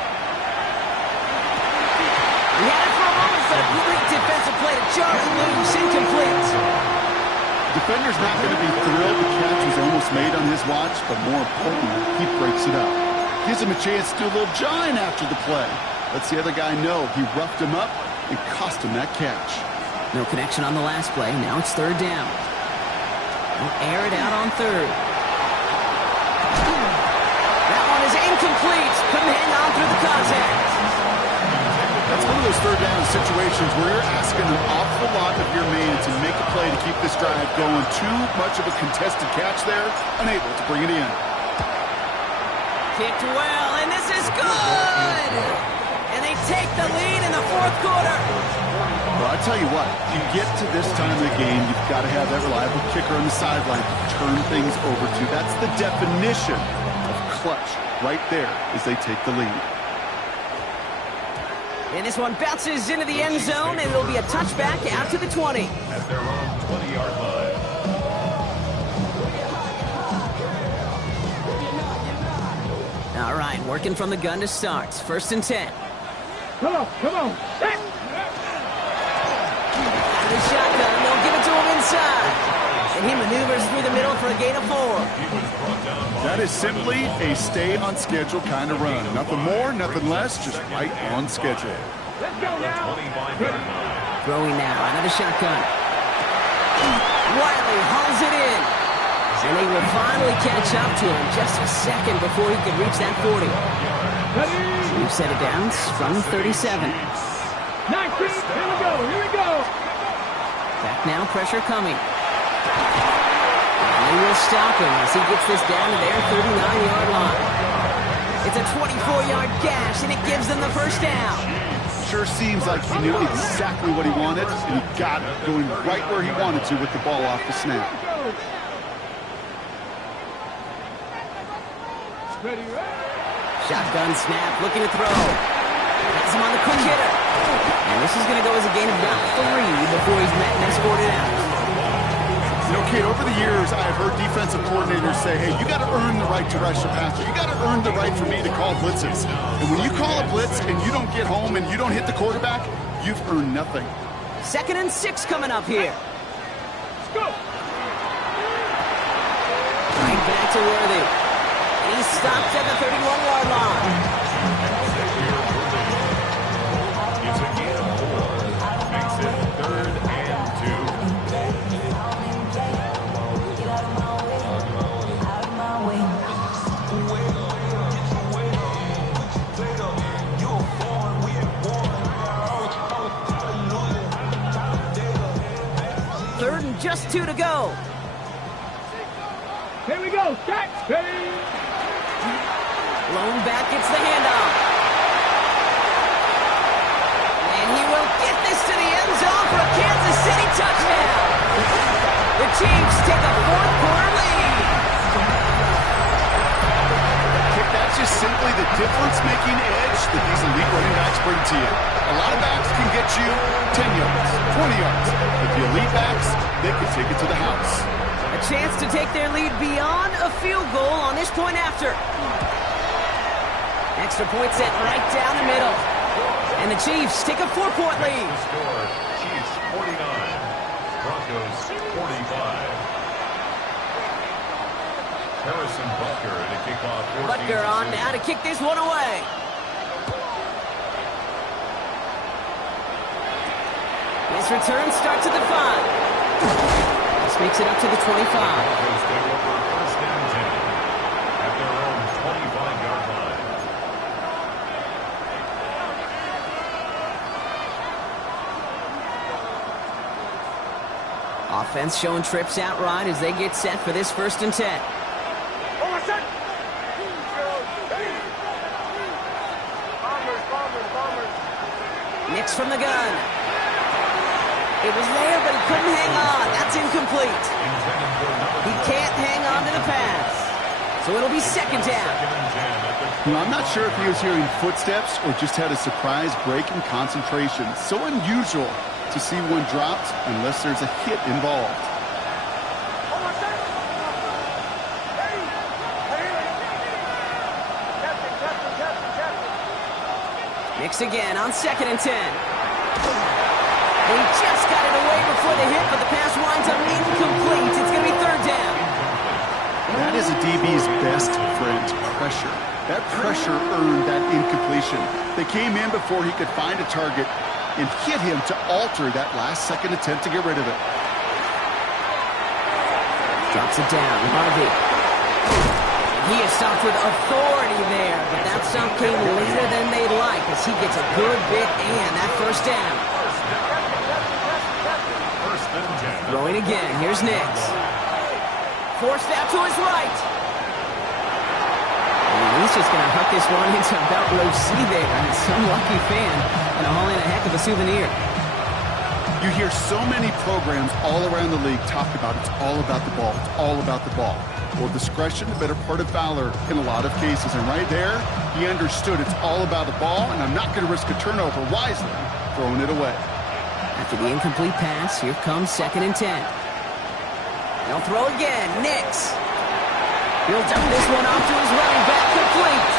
He had it for a moment, but a great defensive play to Charlie loose. Incomplete. Defender's not going to be thrilled the catch was almost made on his watch, but more importantly, he breaks it up. Gives him a chance to do a little jawing after the play. Lets the other guy know he roughed him up and cost him that catch. No connection on the last play. Now it's third down. They'll air it out on third. That one is incomplete. Couldn't hang on through the contact. That's one of those third down situations where you're asking an awful lot of your man to make a play to keep this drive going. Too much of a contested catch there, unable to bring it in. Kicked well, and this is good! And they take the lead in the fourth quarter. Well, I tell you what, you get to this time of the game, you've got to have that reliable kicker on the sideline to turn things over to. That's the definition of clutch right there as they take the lead. And this one bounces into the end zone, and it'll be a touchback out to the 20. At their own 20-yard line. All right, working from the gun to start. First and 10. Come on, come on. The shotgun, they'll give it to him inside. And he maneuvers through the middle for a gain of 4. That is simply a stay-on-schedule kind of run. Nothing more, nothing less, just right on schedule. Let's go now. Throwing now, out of the shotgun. Wiley hauls it in. And they will finally catch up to him just a second before he could reach that 40. We've set it down from 37. 19, here we go. Back now, pressure coming. And they will stop him as he gets this down to their 39-yard line. It's a 24-yard gash, and it gives them the first down. sure seems like he knew exactly what he wanted, and he got it, going right where he wanted to with the ball off the snap. Shotgun snap, looking to throw. Has him on the quick hitter. And this is going to go as a gain of about 3 before he's met and escorted out. You know, Kate, over the years, I've heard defensive coordinators say, hey, you got to earn the right to rush the passer. You got to earn the right for me to call blitzes. And when you call a blitz and you don't get home and you don't hit the quarterback, you've earned nothing. 2nd and 6 coming up here. Let's go. Right back to Worthy. And he stopped at the 31-yard line. It's a gain of 4. Makes it 3rd and 2. Third and just 2 to go. Here we go. Catch. Lone back gets the handoff. And he will get this to the end zone for a Kansas City touchdown. The Chiefs take a 4th-quarter lead. That's just simply the difference-making edge that these elite running backs bring to you. A lot of backs can get you 10 yards, 20 yards. But the elite backs, they can take it to the house. A chance to take their lead beyond a field goal on this point after. Extra point set right down the middle. And the Chiefs take a 4-point lead. The score, Chiefs 49, Broncos 45. Harrison Butker in a kickoff. Butker on now to kick this one away. His return starts at the 5. This makes it up to the 25. Broncos take over 1st and 10 at their own 25-yard line. Offense showing trips outright as they get set for this 1st and 10. Nix from the gun. It was there, but he couldn't hang on. That's incomplete. He can't hang on to the pass. So it'll be 2nd down. You know, I'm not sure if he was hearing footsteps or just had a surprise break in concentration. So unusual to see one dropped unless there's a hit involved. Nix again on 2nd and 10. And he just got it away before the hit, but the pass winds up incomplete. It's going to be 3rd down. That is a DB's best friend, pressure. That pressure earned that incompletion. They came in before he could find a target and hit him to alter that last-second attempt to get rid of it. Drops it down, Harvey. He is stopped with authority there, but that stop came later than they'd like as he gets a good bit and that 1st down. Throwing again, here's Nix. Forced out to his right. And he's just going to huck this one into about row C there. And some lucky fan and hauling a heck of a souvenir. You hear so many programs all around the league talk about it's all about the ball. It's all about the ball. Well, discretion, the better part of valor in a lot of cases. And right there, he understood it's all about the ball, and I'm not going to risk a turnover wisely, throwing it away. After the incomplete pass, here comes 2nd and 10. They'll throw again. Nix. He'll dump this one off to his running back, complete.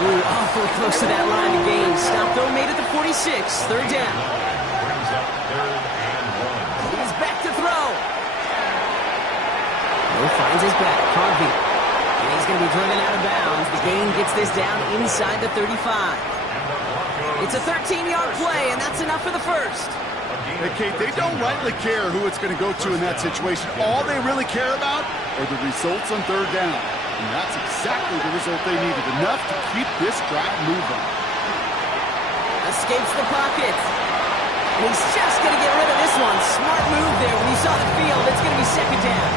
Ooh, awfully close to that line of gain. Stop though made at the 46. 3rd down. Brings up 3rd and 1. He's back to throw. Hill finds his back. Harvey. And he's going to be driven out of bounds. The gain gets this down inside the 35. It's a 13-yard play, and that's enough for the 1st. Hey, Kate, they don't rightly care who it's going to go to in that situation. All they really care about are the results on 3rd down. And that's exactly the result they needed. Enough to keep this drive moving. Escapes the pocket. And he's just going to get rid of this one. Smart move there when he saw the field. It's going to be 2nd down.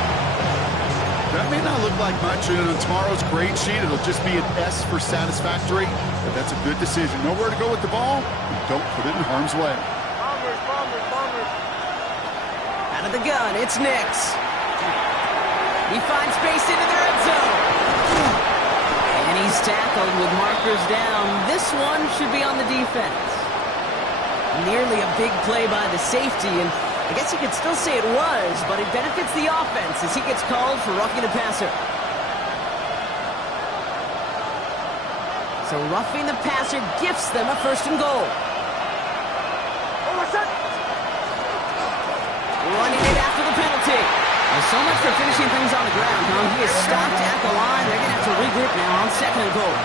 That may not look like much, and on tomorrow's grade sheet, it'll just be an S for satisfactory, but that's a good decision. Nowhere to go with the ball, and don't put it in harm's way. Out of the gun, it's Nix. He finds space into the red zone. And he's tackled with markers down. This one should be on the defense. Nearly a big play by the safety, and I guess you could still say it was, but it benefits the offense as he gets called for roughing the passer. So roughing the passer gifts them a 1st and goal. Running it after the penalty. So much for finishing things on the ground, huh? He is stopped at the line. They're going to have to regroup now on 2nd and goal.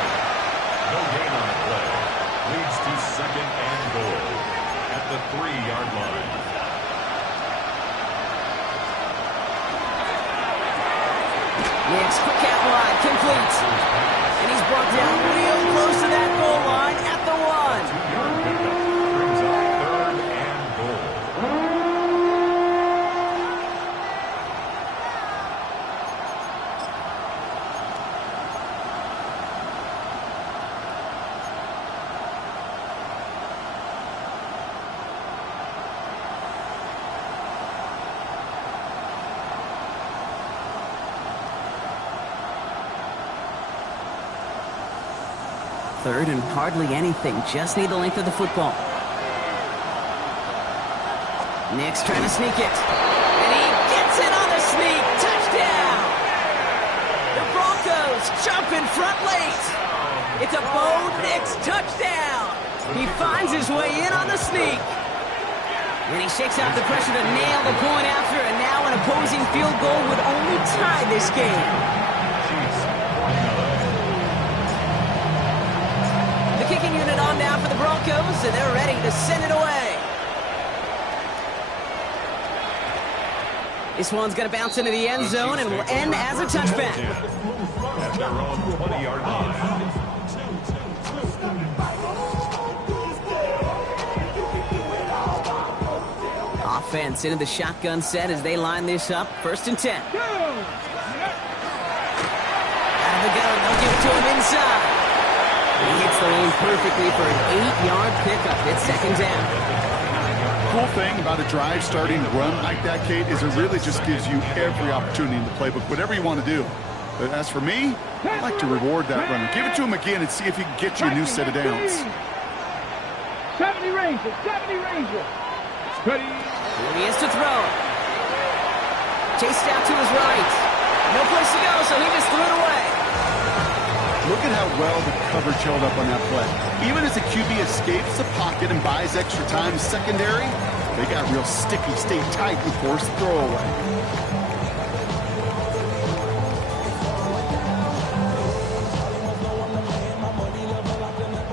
No gain on the play. Leads to 2nd and goal at the 3-yard line. Nix, quick out wide, complete. And he's brought down real close to that goal line at the 1. 2-yard pickup brings up 3rd and goal. Third and hardly anything. Just need the length of the football. Nix trying to sneak it. And he gets it on the sneak. Touchdown! The Broncos jump in front late. It's a Bo Nix touchdown. He finds his way in on the sneak. And he shakes out the pressure to nail the point after, and now an opposing field goal would only tie this game. Kicking unit on now for the Broncos, and they're ready to send it away. This one's going to bounce into the end zone and will end as a touchback. At their own 20-yard line. Offense into the shotgun set as they line this up. 1st and 10. Out of the gun, they'll give it to him inside. He hits the lane perfectly for an 8-yard pickup. It's 2nd down. Cool thing about a drive starting to run like that, Kate, is it really just gives you every opportunity in the playbook, whatever you want to do. But as for me, I like to reward that runner. Give it to him again and see if he can get you a new set of downs. 70 Rangers, 70 Rangers. Ready. Here he is to throw. Chased out to his right. No place to go, so he just threw it away. Look at how well the coverage held up on that play. Even as the QB escapes the pocket and buys extra time secondary, they got real sticky, stayed tight, and forced the throwaway.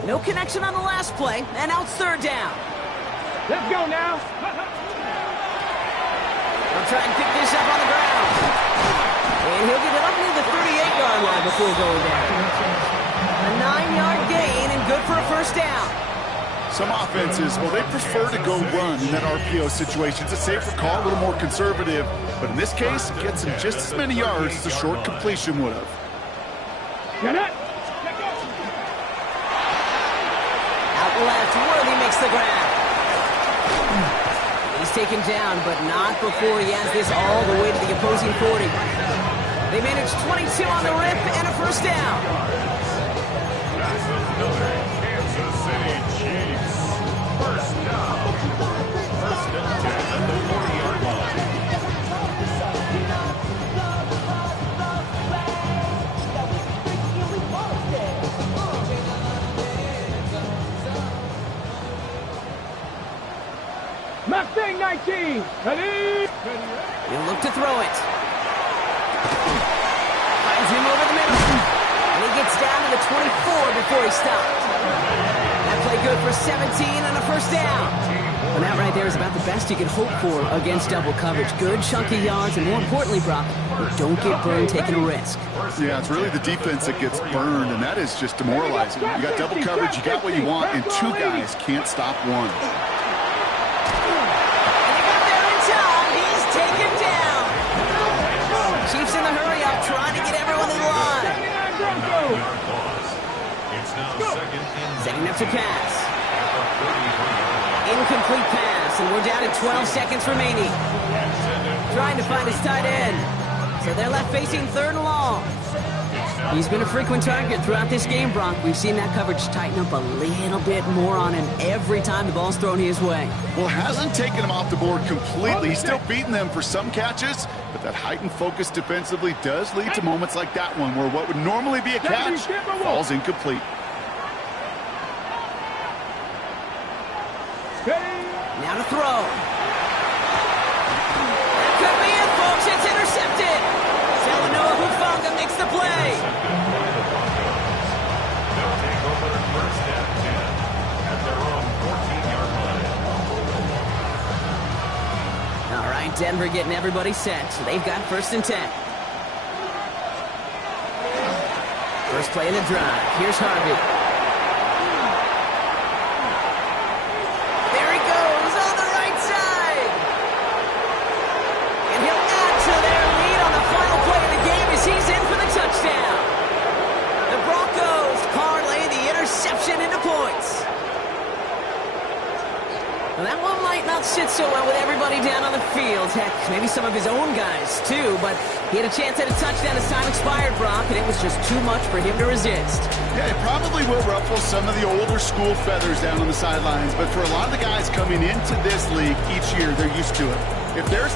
No connection on the last play, and now it's 3rd down. Let's go now. They'll try and pick this up on the ground. And he'll get it up near the 38-yard line before going down. A 9-yard gain and good for a 1st down. Some offenses, well, they prefer to go run in that RPO situation. It's a safer call, a little more conservative. But in this case, it gets him just as many yards as a short completion would have. Get it. Out left, Worthy makes the grab. He's taken down, but not before he has this all the way to the opposing 40. They managed 22 on the rip and a 1st down. Another Kansas City Chiefs. 1st down. 1st and 10 at the 40-yard line. Mustang 19. Ready. He'll look to throw it. Finds him over the middle. And he gets down to the 24 before he stopped. That play good for 17 and a 1st down. And that right there is about the best you could hope for against double coverage. Good chunky yards, and more importantly, Brock, don't get burned taking a risk. Yeah, it's really the defense that gets burned, and that is just demoralizing. You got double coverage, you got what you want, and 2 guys can't stop one. Chiefs in the hurry-up, Setting up to pass. Incomplete pass, and we're down to 12 seconds remaining. Trying to find his tight end. So they're left facing 3rd and long. He's been a frequent target throughout this game, Brock. We've seen that coverage tighten up a little bit more on him every time the ball's thrown his way. Well, hasn't taken him off the board completely. He's still beating them for some catches, but that heightened focus defensively does lead to moments like that one where what would normally be a catch falls incomplete. Now to throw. That could be it, folks. It's intercepted. Talanoa Hufanga makes the play. They'll take over 1st and 10 at their own 14-yard line. All right, Denver getting everybody set. So they've got 1st and 10. First play in the drive. Here's Harvey. Into points. Well, that one might not sit so well with everybody down on the field. Heck, maybe some of his own guys, too. But he had a chance at a touchdown as time expired, Brock, and it was just too much for him to resist. Yeah, it probably will ruffle some of the older school feathers down on the sidelines. But for a lot of the guys coming into this league each year, they're used to it. If there's